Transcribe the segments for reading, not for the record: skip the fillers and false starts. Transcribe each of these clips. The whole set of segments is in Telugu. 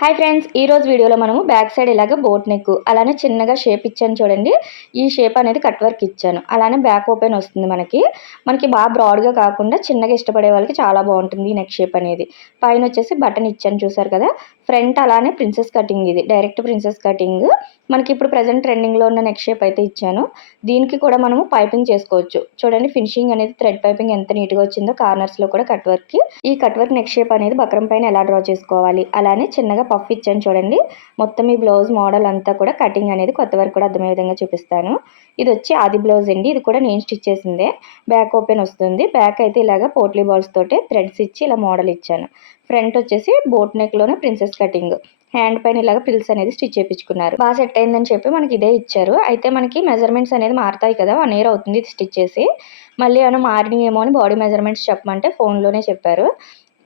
హాయ్ ఫ్రెండ్స్, ఈ రోజు వీడియోలో మనము బ్యాక్ సైడ్ ఇలాగ బోట్ నెక్ అలానే చిన్నగా షేప్ ఇచ్చాను చూడండి. ఈ షేప్ అనేది కట్ వర్క్ ఇచ్చాను. అలానే బ్యాక్ ఓపెన్ వస్తుంది మనకి బాగా బ్రాడ్గా కాకుండా చిన్నగా ఇష్టపడే వాళ్ళకి చాలా బాగుంటుంది ఈ నెక్ షేప్ అనేది. పైన వచ్చేసి బటన్ ఇచ్చాను చూసారు కదా. ఫ్రంట్ అలానే ప్రిన్సెస్ కటింగ్, ఇది డైరెక్ట్ ప్రిన్సెస్ కటింగ్. మనకి ఇప్పుడు ప్రజెంట్ ట్రెండింగ్లో ఉన్న నెక్ షేప్ అయితే ఇచ్చాను. దీనికి కూడా మనము పైపింగ్ చేసుకోవచ్చు. చూడండి ఫినిషింగ్ అనేది థ్రెడ్ పైపింగ్ ఎంత నీట్గా వచ్చిందో. కార్నర్స్లో కూడా కట్ వర్క్. ఈ కట్ వర్క్ నెక్ షేప్ అనేది బక్రం పైన ఎలా డ్రా చేసుకోవాలి, అలానే చిన్నగా పఫ్ ఇచ్చాను చూడండి. మొత్తం ఈ బ్లౌజ్ మోడల్ అంతా కూడా కటింగ్ అనేది కొత్త వరకు కూడా అర్థమయ్యే విధంగా చూపిస్తాను. ఇది వచ్చి ఆది బ్లౌజ్ అండి. ఇది కూడా నేను స్టిచ్ చేసిందే. బ్యాక్ ఓపెన్ వస్తుంది. బ్యాక్ అయితే ఇలాగా పోట్లీ బాల్స్ తోటి థ్రెడ్స్ ఇచ్చి ఇలా మోడల్ ఇచ్చాను. ఫ్రంట్ వచ్చేసి బోట్ నెక్ లోనే ప్రిన్సెస్ కటింగ్. హ్యాండ్ పైన ఇలాగ ప్రిల్స్ అనేది స్టిచ్ చేయించుకున్నారు. బాగా సెట్ అయిందని చెప్పి మనకి ఇదే ఇచ్చారు. అయితే మనకి మెజర్మెంట్స్ అనేది మారుతాయి కదా, 1 year అవుతుంది ఇది స్టిచ్ చేసి. మళ్ళీ ఏమైనా మారినాయేమో అని బాడీ మెజర్మెంట్స్ చెప్పమంటే ఫోన్లోనే చెప్పారు.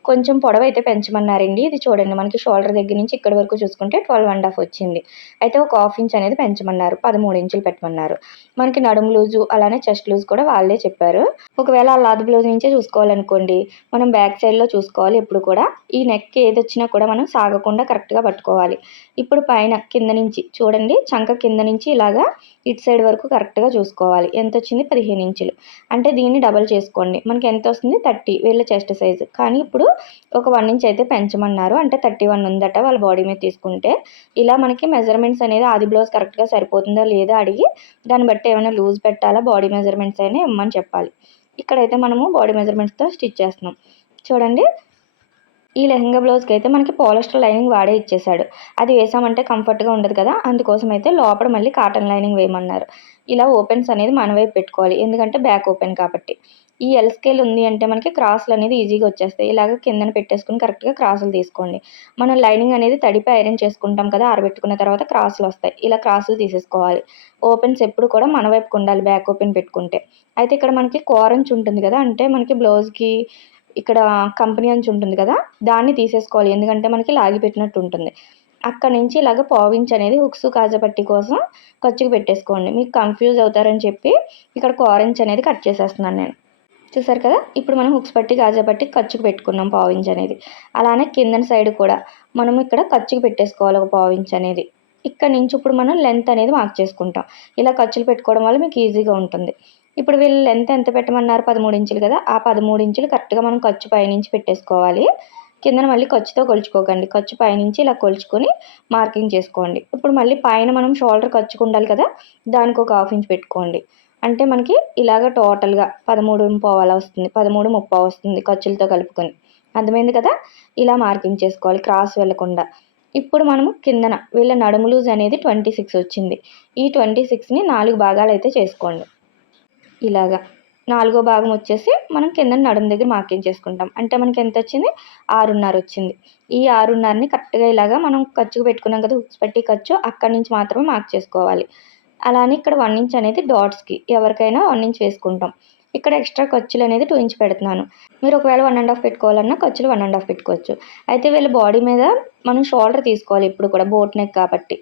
కొంచెం పొడవు అయితే పెంచమన్నారండి. ఇది చూడండి మనకి షోల్డర్ దగ్గర నుంచి ఇక్కడ వరకు చూసుకుంటే 12.5 వచ్చింది. అయితే ఒక 1/2 ఇంచ్ అనేది పెంచమన్నారు. 13 ఇంచులు పెట్టమన్నారు. మనకి నడుము లూజు అలానే చెస్ట్ లూజ్ కూడా వాళ్ళే చెప్పారు. ఒకవేళ ఆ లాది బ్లౌజ్ నుంచే చూసుకోవాలనుకోండి, మనం బ్యాక్ సైడ్లో చూసుకోవాలి. ఎప్పుడు కూడా ఈ నెక్ ఏది వచ్చినా కూడా మనం సాగకుండా కరెక్ట్గా పట్టుకోవాలి. ఇప్పుడు పైన కింద నుంచి చూడండి, చంక కింద నుంచి ఇలాగా ఇటు సైడ్ వరకు కరెక్ట్గా చూసుకోవాలి. ఎంత వచ్చింది? 15 ఇంచులు. అంటే దీన్ని డబల్ చేసుకోండి. మనకి ఎంత వస్తుంది? 30 వీళ్ళ చెస్ట్ సైజు. కానీ ఇప్పుడు ఒక 1 ఇంచ్ అయితే పెంచమన్నారు. అంటే 31 ఉందట వాళ్ళ బాడీ మీద తీసుకుంటే. ఇలా మనకి మెజర్మెంట్స్ అనేది ఆది బ్లౌజ్ కరెక్ట్గా సరిపోతుందా లేదా అడిగి దాన్ని బట్టి ఏమైనా లూజ్ పెట్టాలా, బాడీ మెజర్మెంట్స్ అయినా ఇమ్మని చెప్పాలి. ఇక్కడైతే మనము బాడీ మెజర్మెంట్స్తో స్టిచ్ చేస్తున్నాం. చూడండి ఈ లెహంగా బ్లౌజ్కి అయితే మనకి పాలిస్టర్ లైనింగ్ వాడే ఇచ్చేసాడు. అది వేసామంటే కంఫర్ట్గా ఉండదు కదా, అందుకోసం అయితే లోపల మళ్ళీ కాటన్ లైనింగ్ వేయమన్నారు. ఇలా ఓపెన్స్ అనేది మన వైపు పెట్టుకోవాలి, ఎందుకంటే బ్యాక్ ఓపెన్ కాబట్టి. ఈ ఎల్ స్కేల్ ఉంది అంటే మనకి క్రాసులు అనేది ఈజీగా వచ్చేస్తాయి. ఇలాగ కిందన పెట్టేసుకుని కరెక్ట్గా క్రాసులు తీసుకోండి. మనం లైనింగ్ అనేది తడిపై ఐరన్ చేసుకుంటాం కదా, ఆరబెట్టుకున్న తర్వాత క్రాసులు వస్తాయి. ఇలా క్రాసులు తీసేసుకోవాలి. ఓపెన్స్ ఎప్పుడు కూడా మన వైపుకు ఉండాలి బ్యాక్ ఓపెన్ పెట్టుకుంటే. అయితే ఇక్కడ మనకి కోరంచ్ ఉంటుంది కదా, అంటే మనకి బ్లౌజ్కి ఇక్కడ కంపెనీ అంచు ఉంటుంది కదా, దాన్ని తీసేసుకోవాలి. ఎందుకంటే మనకి లాగి పెట్టినట్టు ఉంటుంది. అక్కడ నుంచి ఇలాగ పావించ్ అనేది హుక్స్ కాజాపట్టి కోసం ఖర్చుకు పెట్టేసుకోండి. మీకు కన్ఫ్యూజ్ అవుతారని చెప్పి ఇక్కడ కోరంచ్ అనేది కట్ చేసేస్తున్నాను నేను. చూసారు కదా, ఇప్పుడు మనం హుక్స్ పట్టి కాజాపట్టి ఖర్చుకు పెట్టుకున్నాం పావించ్ అనేది. అలానే కిందన సైడ్ కూడా మనం ఇక్కడ ఖర్చుకు పెట్టేసుకోవాలి ఒక పావించ్ అనేది. ఇక్కడ నుంచి ఇప్పుడు మనం లెంత్ అనేది మార్క్ చేసుకుంటాం. ఇలా ఖర్చులు పెట్టుకోవడం వల్ల మీకు ఈజీగా ఉంటుంది. ఇప్పుడు వీళ్ళు లెంత్ ఎంత పెట్టమన్నారు? 13 ఇంచులు కదా, ఆ 13 ఇంచులు కరెక్ట్గా మనం ఖర్చు పైనుంచి పెట్టేసుకోవాలి. కిందన మళ్ళీ ఖర్చుతో కొలుచుకోకండి. ఖర్చు పైనుంచి ఇలా కొలుచుకొని మార్కింగ్ చేసుకోండి. ఇప్పుడు మళ్ళీ పైన మనం షోల్డర్ ఖర్చుకు ఉండాలి కదా, దానికి ఒక 1/2 ఇంచ్ పెట్టుకోండి. అంటే మనకి ఇలాగ టోటల్గా 13.5 అలా వస్తుంది. 13.30 వస్తుంది ఖర్చులతో కలుపుకొని. అర్థమైంది కదా. ఇలా మార్కింగ్ చేసుకోవాలి క్రాస్ వెళ్ళకుండా. ఇప్పుడు మనము కిందన వీళ్ళ నడుము లూజ్ అనేది 26 వచ్చింది. ఈ 26ని 4 భాగాలు అయితే చేసుకోండి. ఇలాగా 4వ భాగం వచ్చేసి మనం కింద నడుము దగ్గర మార్కింగ్ చేసుకుంటాం. అంటే మనకి ఎంత వచ్చింది? 6.5 వచ్చింది. ఈ 6.5ని కరెక్ట్గా ఇలాగా మనం ఖర్చుకు పెట్టుకున్నాం కదా, హుక్స్ పట్టి ఖర్చు, అక్కడి నుంచి మాత్రమే మార్క్ చేసుకోవాలి. అలానే ఇక్కడ 1 ఇంచ్ అనేది డాట్స్కి ఎవరికైనా 1 ఇంచ్ వేసుకుంటాం. ఇక్కడ ఎక్స్ట్రా ఖర్చులు అనేది 2 ఇంచ్ పెడుతున్నాను. మీరు ఒకవేళ 1.5 పెట్టుకోవాలన్నా ఖర్చులు 1.5 పెట్టుకోవచ్చు. అయితే వీళ్ళ బాడీ మీద మనం షోల్డర్ తీసుకోవాలి ఇప్పుడు కూడా, బోట్ నెక్ కాబట్టి.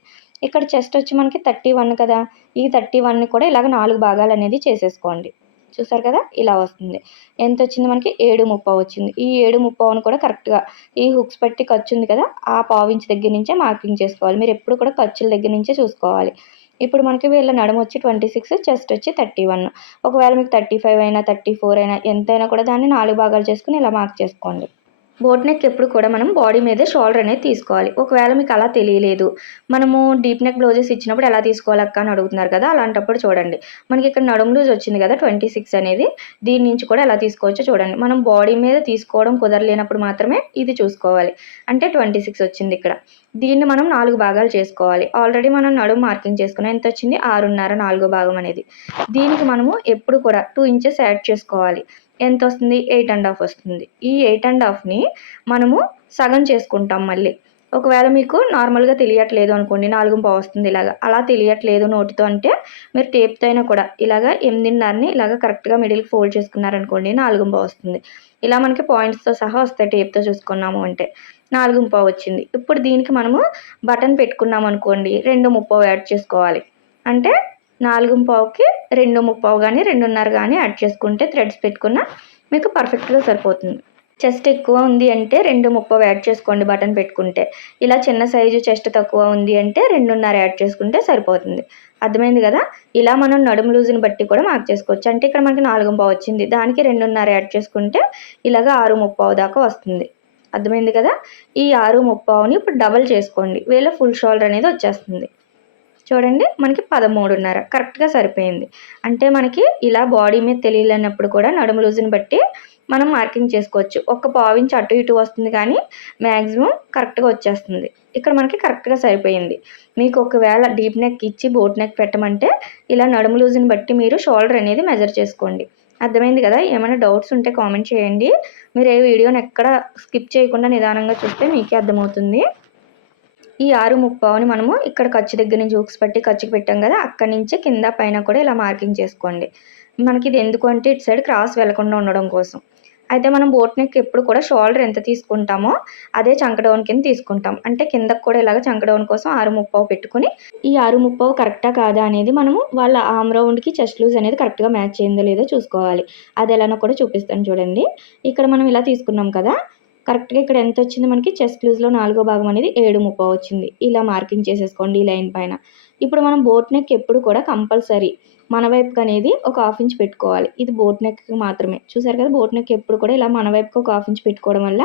ఇక్కడ చెస్ట్ వచ్చి మనకి 31 కదా, ఈ 31ని కూడా ఇలాగ 4 భాగాలు అనేది చేసేసుకోండి. చూసారు కదా, ఇలా వస్తుంది. ఎంత వచ్చింది? మనకి 7.30 వచ్చింది. ఈ 7.30ని కూడా కరెక్ట్గా ఈ హుక్స్ పట్టి ఖర్చు ఉంది కదా, ఆ పావించ్ దగ్గర నుంచే మార్కింగ్ చేసుకోవాలి. మీరు ఎప్పుడు కూడా ఖర్చుల దగ్గర నుంచే చూసుకోవాలి. ఇప్పుడు మనకి వీళ్ళ నడుము వచ్చి 26, చెస్ట్ వచ్చి 31. ఒకవేళ మీకు 35 అయినా 34 అయినా ఎంతైనా కూడా దాన్ని 4 భాగాలు చేసుకుని ఇలా మార్క్ చేసుకోండి. బోట్ నెక్ ఎప్పుడు కూడా మనం బాడీ మీదే షోల్డర్ అనేది తీసుకోవాలి. ఒకవేళ మీకు అలా తెలియలేదు, మనము డీప్ నెక్ బ్లౌజెస్ ఇచ్చినప్పుడు ఎలా తీసుకోవాలక్క అని అడుగుతున్నారు కదా, అలాంటప్పుడు చూడండి మనకి ఇక్కడ నడుము లూజ్ వచ్చింది కదా 26 అనేది, దీని నుంచి కూడా ఎలా తీసుకోవచ్చో చూడండి. మనం బాడీ మీద తీసుకోవడం కుదరలేనప్పుడు మాత్రమే ఇది చూసుకోవాలి. అంటే 26 వచ్చింది ఇక్కడ. దీన్ని మనం 4 భాగాలు చేసుకోవాలి. ఆల్రెడీ మనం నడుము మార్కింగ్ చేసుకున్నాం. ఎంత వచ్చింది? 6.5 4వ భాగం అనేది. దీనికి మనము ఎప్పుడు కూడా 2 ఇంచెస్ యాడ్ చేసుకోవాలి. ఎంత వస్తుంది? 8.5 వస్తుంది. ఈ 8.5ని మనము సగం చేసుకుంటాం మళ్ళీ. ఒకవేళ మీకు నార్మల్గా తెలియట్లేదు అనుకోండి, 4.5 వస్తుంది ఇలాగా. అలా తెలియట్లేదు నోటితో అంటే మీరు టేప్తో అయినా కూడా ఇలాగ 8.5ని ఇలాగ కరెక్ట్గా మిడిల్కి ఫోల్డ్ చేసుకున్నారనుకోండి, 4.5 వస్తుంది. ఇలా మనకి పాయింట్స్తో సహా వస్తాయి టేప్తో చూసుకున్నాము అంటే. 4.5 వచ్చింది. ఇప్పుడు దీనికి మనము బటన్ పెట్టుకున్నాం అనుకోండి, 2.30 యాడ్ చేసుకోవాలి. అంటే 4.5కి 2.30 కానీ 2.5 కానీ యాడ్ చేసుకుంటే థ్రెడ్స్ పెట్టుకున్న మీకు పర్ఫెక్ట్గా సరిపోతుంది. చెస్ట్ ఎక్కువ ఉంది అంటే 2.30 యాడ్ చేసుకోండి బటన్ పెట్టుకుంటే. ఇలా చిన్న సైజు చెస్ట్ తక్కువ ఉంది అంటే 2.5 యాడ్ చేసుకుంటే సరిపోతుంది. అర్థమైంది కదా! ఇలా మనం నడుము లూజ్‌ని బట్టి కూడా మార్క్ చేసుకోవచ్చు. అంటే ఇక్కడ మనకి 4.5 వచ్చింది. దానికి 2.5 యాడ్ చేసుకుంటే ఇలాగ 6.30 దాకా వస్తుంది. అర్థమైంది కదా! ఈ 6.30ని ఇప్పుడు డబుల్ చేసుకోండి. వీళ్ళ ఫుల్ షోల్డర్ అనేది వచ్చేస్తుంది. చూడండి మనకి 13.5 కరెక్ట్‌గా సరిపోయింది. అంటే మనకి ఇలా బాడీ మీద తెలియలేనప్పుడు కూడా నడుము లూజ్‌ని బట్టి మనం మార్కింగ్ చేసుకోవచ్చు. ఒక పావించి అటు ఇటు వస్తుంది కానీ మ్యాక్సిమం కరెక్ట్‌గా వచ్చేస్తుంది. ఇక్కడ మనకి కరెక్ట్‌గా సరిపోయింది. మీకు ఒకవేళ డీప్ నెక్ ఇచ్చి బోట్ నెక్ పెట్టమంటే ఇలా నడుము లూజ్‌ని బట్టి మీరు షోల్డర్ అనేది మెజర్ చేసుకోండి. అర్థమైంది కదా! ఏమైనా డౌట్స్ ఉంటే కామెంట్ చేయండి. మీరు ఏ వీడియోని ఎక్కడ స్కిప్ చేయకుండా నిదానంగా చూస్తే మీకే అర్థమవుతుంది. ఈ 6.30ని మనము ఇక్కడ ఖర్చు దగ్గర నుంచి హుక్స్ పట్టి ఖర్చుకి పెట్టాం కదా! అక్కడి నుంచి కింద పైన కూడా ఇలా మార్కింగ్ చేసుకోండి. మనకి ఇది ఎందుకు అంటే ఇటు సైడ్ క్రాస్ వెళ్ళకుండా ఉండడం కోసం. అయితే మనం బోట్ నెక్ ఎప్పుడు కూడా షోల్డర్ ఎంత తీసుకుంటామో అదే చంక డౌన్ కింద తీసుకుంటాం. అంటే కిందకి కూడా ఇలాగ చంక డౌన్ కోసం 6.30 పెట్టుకుని ఈ 6.30 కరెక్టా కాదా అనేది మనము వాళ్ళ ఆర్మ్ రౌండ్‌కి చెస్ట్ లూజ్ అనేది కరెక్ట్‌గా మ్యాచ్ అయిందో లేదో చూసుకోవాలి. అది ఎలానో కూడా చూపిస్తాను చూడండి. ఇక్కడ మనం ఇలా తీసుకున్నాం కదా! కరెక్ట్‌గా ఇక్కడ ఎంత వచ్చింది మనకి చెస్ట్ లూజ్‌లో 4వ భాగం అనేది 7.30 వచ్చింది. ఇలా మార్కింగ్ చేసేసుకోండి ఈ లైన్ పైన. ఇప్పుడు మనం బోట్ నెక్ ఎప్పుడు కూడా కంపల్సరీ మన వైపుకి అనేది ఒక 1/2 ఇంచ్ పెట్టుకోవాలి. ఇది బోట్ నెక్‌కి మాత్రమే. చూసారు కదా! బోట్ నెక్ ఎప్పుడు కూడా ఇలా మన వైపుకి ఒక 1/2 ఇంచ్ పెట్టుకోవడం వల్ల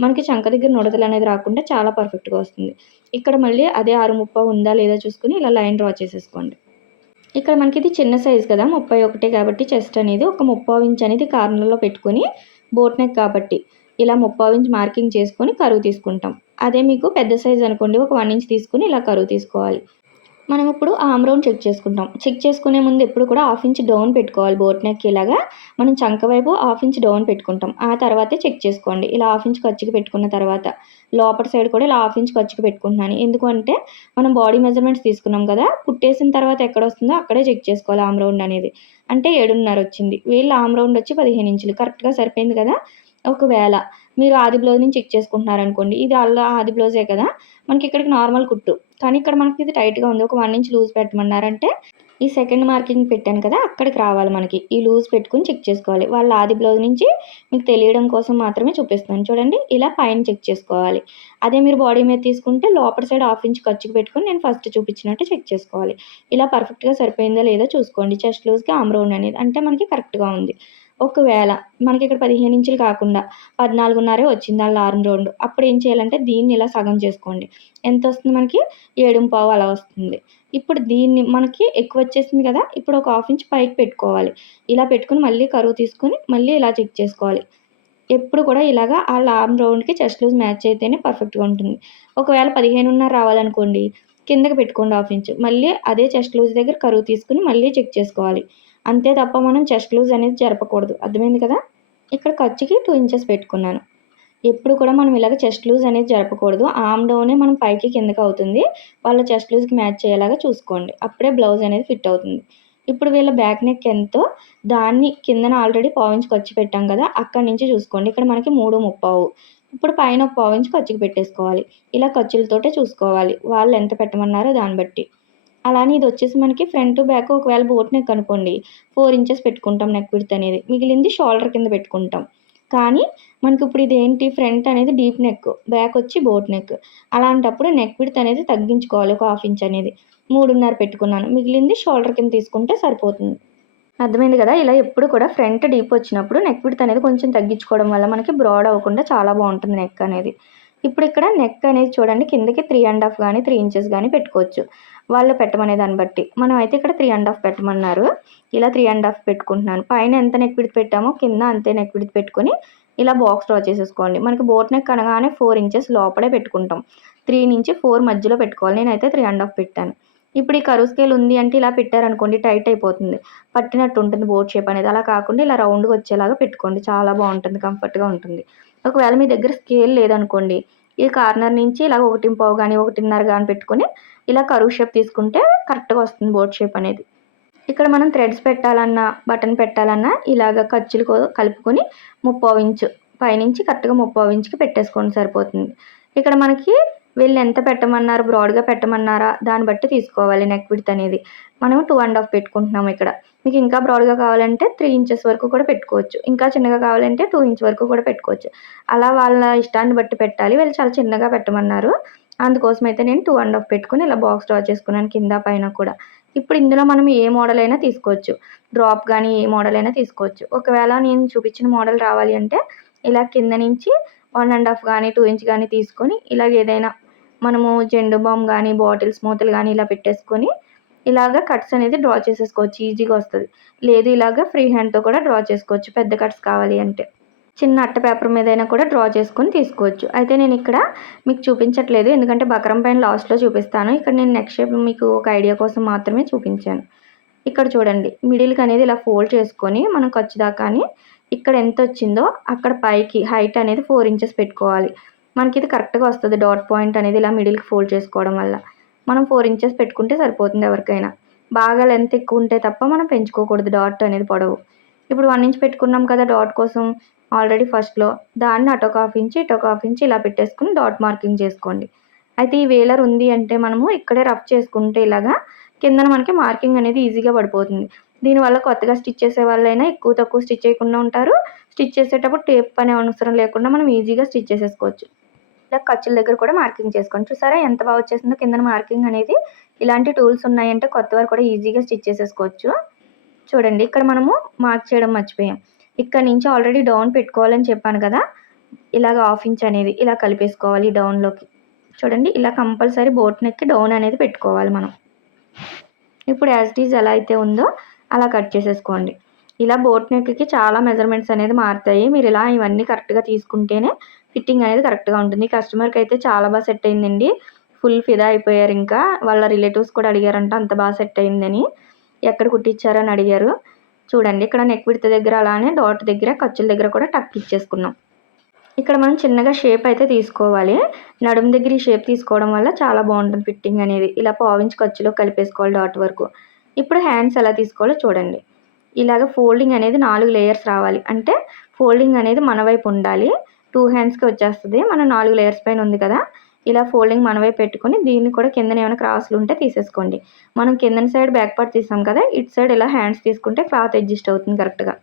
మనకి చంక దగ్గర నుడతలు అనేది రాకుండా చాలా పర్ఫెక్ట్‌గా వస్తుంది. ఇక్కడ మళ్ళీ అదే 6.30 ఉందా లేదా చూసుకొని ఇలా లైన్ డ్రా చేసేసుకోండి. ఇక్కడ మనకి ఇది చిన్న సైజ్ కదా! 31 కాబట్టి చెస్ట్ అనేది ఒక 30 ఇంచ్ అనేది కార్నర్‌లో పెట్టుకొని బోట్ నెక్ కాబట్టి ఇలా 30 ఇంచ్ మార్కింగ్ చేసుకొని కరువు తీసుకుంటాం. అదే మీకు పెద్ద సైజ్ అనుకోండి ఒక 1 ఇంచ్ తీసుకొని ఇలా కరువు తీసుకోవాలి. మనం ఇప్పుడు ఆర్మ్ రౌండ్ చెక్ చేసుకుంటాం. చెక్ చేసుకునే ముందు ఎప్పుడు కూడా 1/2 ఇంచ్ డౌన్ పెట్టుకోవాలి బోట్ నెక్ ఇలాగా. మనం చంక వైపు 1/2 ఇంచ్ డౌన్ పెట్టుకుంటాం. ఆ తర్వాతే చెక్ చేసుకోండి. ఇలా 1/2 ఇంచ్ ఖర్చుకి పెట్టుకున్న తర్వాత లోపల సైడ్ కూడా ఇలా 1/2 ఇంచ్ ఖర్చుకి పెట్టుకుంటున్నాను. ఎందుకు అంటే మనం బాడీ మెజర్మెంట్స్ తీసుకున్నాం కదా! కుట్టేసిన తర్వాత ఎక్కడొస్తుందో అక్కడే చెక్ చేసుకోవాలి ఆర్మ్ రౌండ్ అనేది. అంటే 7.5 వచ్చింది. వీళ్ళ ఆర్మ్ రౌండ్ వచ్చి 15 ఇంచులు కరెక్ట్‌గా సరిపోయింది కదా! ఒకవేళ మీరు ఆది బ్లౌజ్‌ని చెక్ చేసుకుంటున్నారనుకోండి. ఇది ఆది బ్లౌజే కదా! మనకి ఇక్కడికి నార్మల్ కుట్టు. కానీ ఇక్కడ మనకి ఇది టైట్‌గా ఉంది. ఒక 1 ఇంచ్ లూజ్ పెట్టమన్నారంటే ఈ సెకండ్ మార్కింగ్ పెట్టాను కదా! అక్కడికి రావాలి మనకి. ఈ లూజ్ పెట్టుకొని చెక్ చేసుకోవాలి. వాళ్ళ ఆది బ్లౌజ్ నుంచి మీకు తెలియడం కోసం మాత్రమే చూపిస్తున్నాను. చూడండి ఇలా పైన చెక్ చేసుకోవాలి. అదే మీరు బాడీ మీద తీసుకుంటే లోపల సైడ్ 1/2 ఇంచ్ ఖర్చుకి పెట్టుకొని నేను ఫస్ట్ చూపించినట్టు చెక్ చేసుకోవాలి. ఇలా పర్ఫెక్ట్‌గా సరిపోయిందో లేదో చూసుకోండి. చెస్ట్ లూజ్‌కి ఆర్మ్ రౌండ్ అనేది. అంటే మనకి కరెక్ట్‌గా ఉంది. ఒకవేళ మనకి ఇక్కడ 15 ఇంచులు కాకుండా 14.5 వచ్చింది ఆళ్ళ ఆర్మ్ రౌండ్. అప్పుడు ఏం చేయాలంటే దీన్ని ఇలా సగం చేసుకోండి. ఎంతొస్తుంది మనకి 7.25 అలా వస్తుంది. ఇప్పుడు దీన్ని మనకి ఎక్కువ వచ్చేసింది కదా! ఇప్పుడు ఒక 1/2 ఇంచ్ పైకి పెట్టుకోవాలి. ఇలా పెట్టుకొని మళ్ళీ కరువు తీసుకొని మళ్ళీ ఇలా చెక్ చేసుకోవాలి. ఎప్పుడు కూడా ఇలాగా ఆళ్ళ ఆర్మ్ రౌండ్‌కి చెస్ట్ లూజ్ మ్యాచ్ అయితేనే పర్ఫెక్ట్‌గా ఉంటుంది. ఒకవేళ 15.5 రావాలనుకోండి కిందకి పెట్టుకోండి 1/2 ఇంచ్. మళ్ళీ అదే చెస్ట్ లూజ్ దగ్గర కరువు తీసుకొని మళ్ళీ చెక్ చేసుకోవాలి. అంతే తప్ప మనం చెస్ట్ లూజ్ అనేది జరపకూడదు. అర్థమైంది కదా! ఇక్కడ ఖర్చుకి 2 ఇంచెస్ పెట్టుకున్నాను. ఎప్పుడు కూడా మనం ఇలాగ చెస్ట్ లూజ్ అనేది జరపకూడదు. ఆర్మ్ డౌనే మనం పైకి కిందకి అవుతుంది. వాళ్ళ చెస్ట్ లూజ్‌కి మ్యాచ్ అయ్యేలాగా చూసుకోండి. అప్పుడే బ్లౌజ్ అనేది ఫిట్ అవుతుంది. ఇప్పుడు వీళ్ళ బ్యాక్ నెక్ ఎంతో దాన్ని కిందన ఆల్రెడీ పావించి ఖర్చు పెట్టాం కదా! అక్కడి నుంచి చూసుకోండి. ఇక్కడ మనకి 3.30 ఇప్పుడు పైన ఒక పావించి ఖర్చుకి పెట్టేసుకోవాలి. ఇలా ఖర్చులతోటే చూసుకోవాలి. వాళ్ళు ఎంత పెట్టమన్నారో దాన్ని బట్టి. అలానే ఇది వచ్చేసి మనకి ఫ్రంట్ బ్యాక్ ఒకవేళ బోట్ నెక్ అనుకోండి 4 ఇంచెస్ పెట్టుకుంటాం నెక్ విడ్త్ అనేది. మిగిలింది షోల్డర్ కింద పెట్టుకుంటాం. కానీ మనకి ఇప్పుడు ఇదేంటి ఫ్రంట్ అనేది డీప్ నెక్, బ్యాక్ వచ్చి బోట్ నెక్. అలాంటప్పుడు నెక్ విడ్త్ అనేది తగ్గించుకోవాలి ఒక 1/2 ఇంచ్ అనేది. 3.5 పెట్టుకున్నాను. మిగిలింది షోల్డర్ కింద తీసుకుంటే సరిపోతుంది. అర్థమైంది కదా! ఇలా ఎప్పుడు కూడా ఫ్రంట్ డీప్ వచ్చినప్పుడు నెక్ విడ్త్ అనేది కొంచెం తగ్గించుకోవడం వల్ల మనకి బ్రాడ్ అవ్వకుండా చాలా బాగుంటుంది నెక్ అనేది. ఇప్పుడు ఇక్కడ నెక్ అనేది చూడండి కిందకి 3.5 గానీ 3 ఇంచెస్ గానీ పెట్టుకోవచ్చు. వాళ్ళు పెట్టమనే దాన్ని బట్టి. మనం అయితే ఇక్కడ 3.5 పెట్టమన్నారు. ఇలా 3.5 పెట్టుకుంటున్నాను. పైన ఎంత నెక్ విడ్త్ పెట్టామో కింద అంతే నెక్ విడ్త్ పెట్టుకొని ఇలా బాక్స్ డ్రా చేసేసుకోండి. మనకి బోట్ నెక్ అనగానే 4 ఇంచెస్ లోపలే పెట్టుకుంటాం. 3 నుంచి 4 మధ్యలో పెట్టుకోవాలి. నేనైతే 3.5 పెట్టాను. ఇప్పుడు ఈ కరువు స్కేల్ ఉంది అంటే ఇలా పెట్టారనుకోండి టైట్ అయిపోతుంది. పట్టినట్టు ఉంటుంది బోట్ షేప్ అనేది. అలా కాకుండా ఇలా రౌండ్‌గా వచ్చేలాగా పెట్టుకోండి. చాలా బాగుంటుంది. కంఫర్ట్‌గా ఉంటుంది. ఒకవేళ మీ దగ్గర స్కేల్ లేదనుకోండి ఈ కార్నర్ నుంచి ఇలా 1.25 గానీ 1.5 గానీ పెట్టుకొని ఇలా కరువు షేప్ తీసుకుంటే కరెక్ట్‌గా వస్తుంది బోట్ షేప్ అనేది. ఇక్కడ మనం థ్రెడ్స్ పెట్టాలన్నా బటన్ పెట్టాలన్నా ఇలాగ ఖర్చులు కలుపుకొని 30 ఇంచు పైనుంచి కరెక్ట్‌గా 30 ఇంచుకి పెట్టేసుకోండి సరిపోతుంది. ఇక్కడ మనకి వీళ్ళు ఎంత పెట్టమన్నారు బ్రాడ్‌గా పెట్టమన్నారా దాన్ని బట్టి తీసుకోవాలి నెక్ విడ్త్ అనేది. మనం 2.5 పెట్టుకుంటున్నాము ఇక్కడ. మీకు ఇంకా బ్రాడ్‌గా కావాలంటే 3 ఇంచెస్ వరకు కూడా పెట్టుకోవచ్చు. ఇంకా చిన్నగా కావాలంటే 2 ఇంచ్ వరకు కూడా పెట్టుకోవచ్చు. అలా వాళ్ళ ఇష్టాన్ని బట్టి పెట్టాలి. వీళ్ళు చాలా చిన్నగా పెట్టమన్నారు. అందుకోసమైతే నేను 2 ½ పెట్టుకొని ఇలా బాక్స్ డ్రా చేసుకున్నాను కింద, పైన కూడా. ఇప్పుడు ఇందులో మనం ఏ మోడల్ అయినా తీసుకోవచ్చు. డ్రాప్ గానీ ఏ మోడల్ అయినా తీసుకోవచ్చు. ఒకవేళ నేను చూపించిన మోడల్ రావాలి అంటే ఇలా కింద నుంచి 1 ½ గానీ, 2 ఇంచ్ గానీ తీసుకొని ఇలాగ ఏదైనా మనము జెండు బామ్ గానీ, బాటిల్స్ మూతలు గానీ ఇలా పెట్టేసుకొని ఇలాగ కట్స్ అనేది డ్రా చేసేసుకోవచ్చు. ఈజీగా వస్తది. లేదు ఇలాగ ఫ్రీ హ్యాండ్‌తో కూడా డ్రా చేసుకోవచ్చు పెద్ద కట్స్ కావాలి అంటే. చిన్న అట్ట పేపర్ మీదైనా కూడా డ్రా చేసుకొని తీసుకోవచ్చు. అయితే నేనిక్కడ మీకు చూపించట్లేదు. ఎందుకంటే బకరం పైన లాస్ట్‌లో చూపిస్తాను. ఇక్కడ నేను నెక్ షేప్ మీకు ఒక ఐడియా కోసం మాత్రమే చూపించాను. ఇక్కడ చూడండి మిడిల్‌కి అనేది ఇలా ఫోల్డ్ చేసుకొని మనం ఖర్చు దాకాని ఇక్కడ ఎంతొచ్చిందో అక్కడ పైకి హైట్ అనేది 4 ఇంచెస్ పెట్టుకోవాలి. మనకిది కరెక్ట్‌గా వస్తది డాట్ పాయింట్ అనేది ఇలా మిడిల్‌కి ఫోల్డ్ చేసుకోవడం వల్ల. మనం 4 ఇంచెస్ పెట్టుకుంటే సరిపోతుంది ఎవరికైనా. బాగా లెంత్ ఎక్కువ ఉంటే తప్ప మనం పెంచుకోకూడదు డాట్ అనేది పొడవు. ఇప్పుడు 1 ఇంచ్ పెట్టుకున్నాం కదా డాట్ కోసం ఆల్రెడీ ఫస్ట్‌లో. దాన్ని అటొక హాఫ్ ఇంచ్, ఇటొక హాఫ్ ఇంచ్ ఇలా పెట్టేసుకొని డాట్ మార్కింగ్ చేసుకోండి. అయితే ఈ వేలర్ ఉంది అంటే మనము ఇక్కడే రఫ్ చేసుకుంటే ఇలాగా కిందన మనకి మార్కింగ్ అనేది ఈజీగా పడిపోతుంది. దీనివల్ల కొత్తగా స్టిచ్ చేసే వాళ్ళైనా ఎక్కువ తక్కువ స్టిచ్ చేయకుండా ఉంటారు. స్టిచ్ చేసేటప్పుడు టేప్ పని అవసరం లేకుండా మనం ఈజీగా స్టిచ్ చేసేసుకోవచ్చు. ఇలా ఖర్చుల దగ్గర కూడా మార్కింగ్ చేసుకోండి. చూసారా ఎంత బాగా వచ్చేసిందో కిందన మార్కింగ్ అనేది. ఇలాంటి టూల్స్ ఉన్నాయంటే కొత్త వారు కూడా ఈజీగా స్టిచ్ చేసేసుకోవచ్చు. చూడండి ఇక్కడ మనము మార్క్ చేయడం మర్చిపోయాం. ఇక్కడ నుంచి ఆల్రెడీ డౌన్ పెట్టుకోవాలని చెప్పాను కదా! ఇలాగ హాఫ్ ఇంచ్ అనేది ఇలా కలిపేసుకోవాలి డౌన్‌లోకి. చూడండి ఇలా కంపల్సరీ బోట్ నెక్‌కి డౌన్ అనేది పెట్టుకోవాలి మనం. ఇప్పుడు యాజ్ ఇట్ ఈజ్ ఎలా అయితే ఉందో అలా కట్ చేసేసుకోండి. ఇలా బోట్ నెక్‌కి చాలా మెజర్‌మెంట్స్ అనేది మారుతాయి. మీరు ఇలా ఇవన్నీ కరెక్ట్‌గా తీసుకుంటేనే ఫిట్టింగ్ అనేది కరెక్ట్‌గా ఉంటుంది. కస్టమర్‌కి అయితే చాలా బాగా సెట్ అయిందండి. ఫుల్ ఫిదా అయిపోయారు ఇంకా. వాళ్ళ రిలేటివ్స్ కూడా అడిగారంట అంత బాగా సెట్ అయిందని. ఎక్కడ కుట్టించారని అడిగారు. చూడండి ఇక్కడ నెక్ విడ్త్ దగ్గర అలానే డాట్ దగ్గర ఖర్చుల దగ్గర కూడా టక్ ఇచ్చేసుకున్నాం. ఇక్కడ మనం చిన్నగా షేప్ అయితే తీసుకోవాలి. నడుము దగ్గర ఈ షేప్ తీసుకోవడం వల్ల చాలా బాగుంటుంది ఫిట్టింగ్ అనేది. ఇలా పావించి ఖర్చులో కలిపేసుకోవాలి డాట్ వరకు. ఇప్పుడు హ్యాండ్స్ ఎలా తీసుకోవాలో చూడండి. ఇలాగ ఫోల్డింగ్ అనేది 4 లేయర్స్ రావాలి. అంటే ఫోల్డింగ్ అనేది మన వైపు ఉండాలి. 2 హ్యాండ్స్‌కి వచ్చేస్తది. మనం 4 లేయర్స్ పైన ఉంది కదా! ఇలా ఫోల్డింగ్ మన వైపు పెట్టుకొని దీన్ని కూడా కిందన ఏమైనా క్రాస్‌లు ఉంటే తీసేసుకోండి. మనం కిందన సైడ్ బ్యాక్ పార్ట్ తీసాం కదా! ఇటు సైడ్ ఇలా హ్యాండ్స్ తీసుకుంటే క్లాత్ అడ్జస్ట్ అవుతుంది కరెక్ట్‌గా.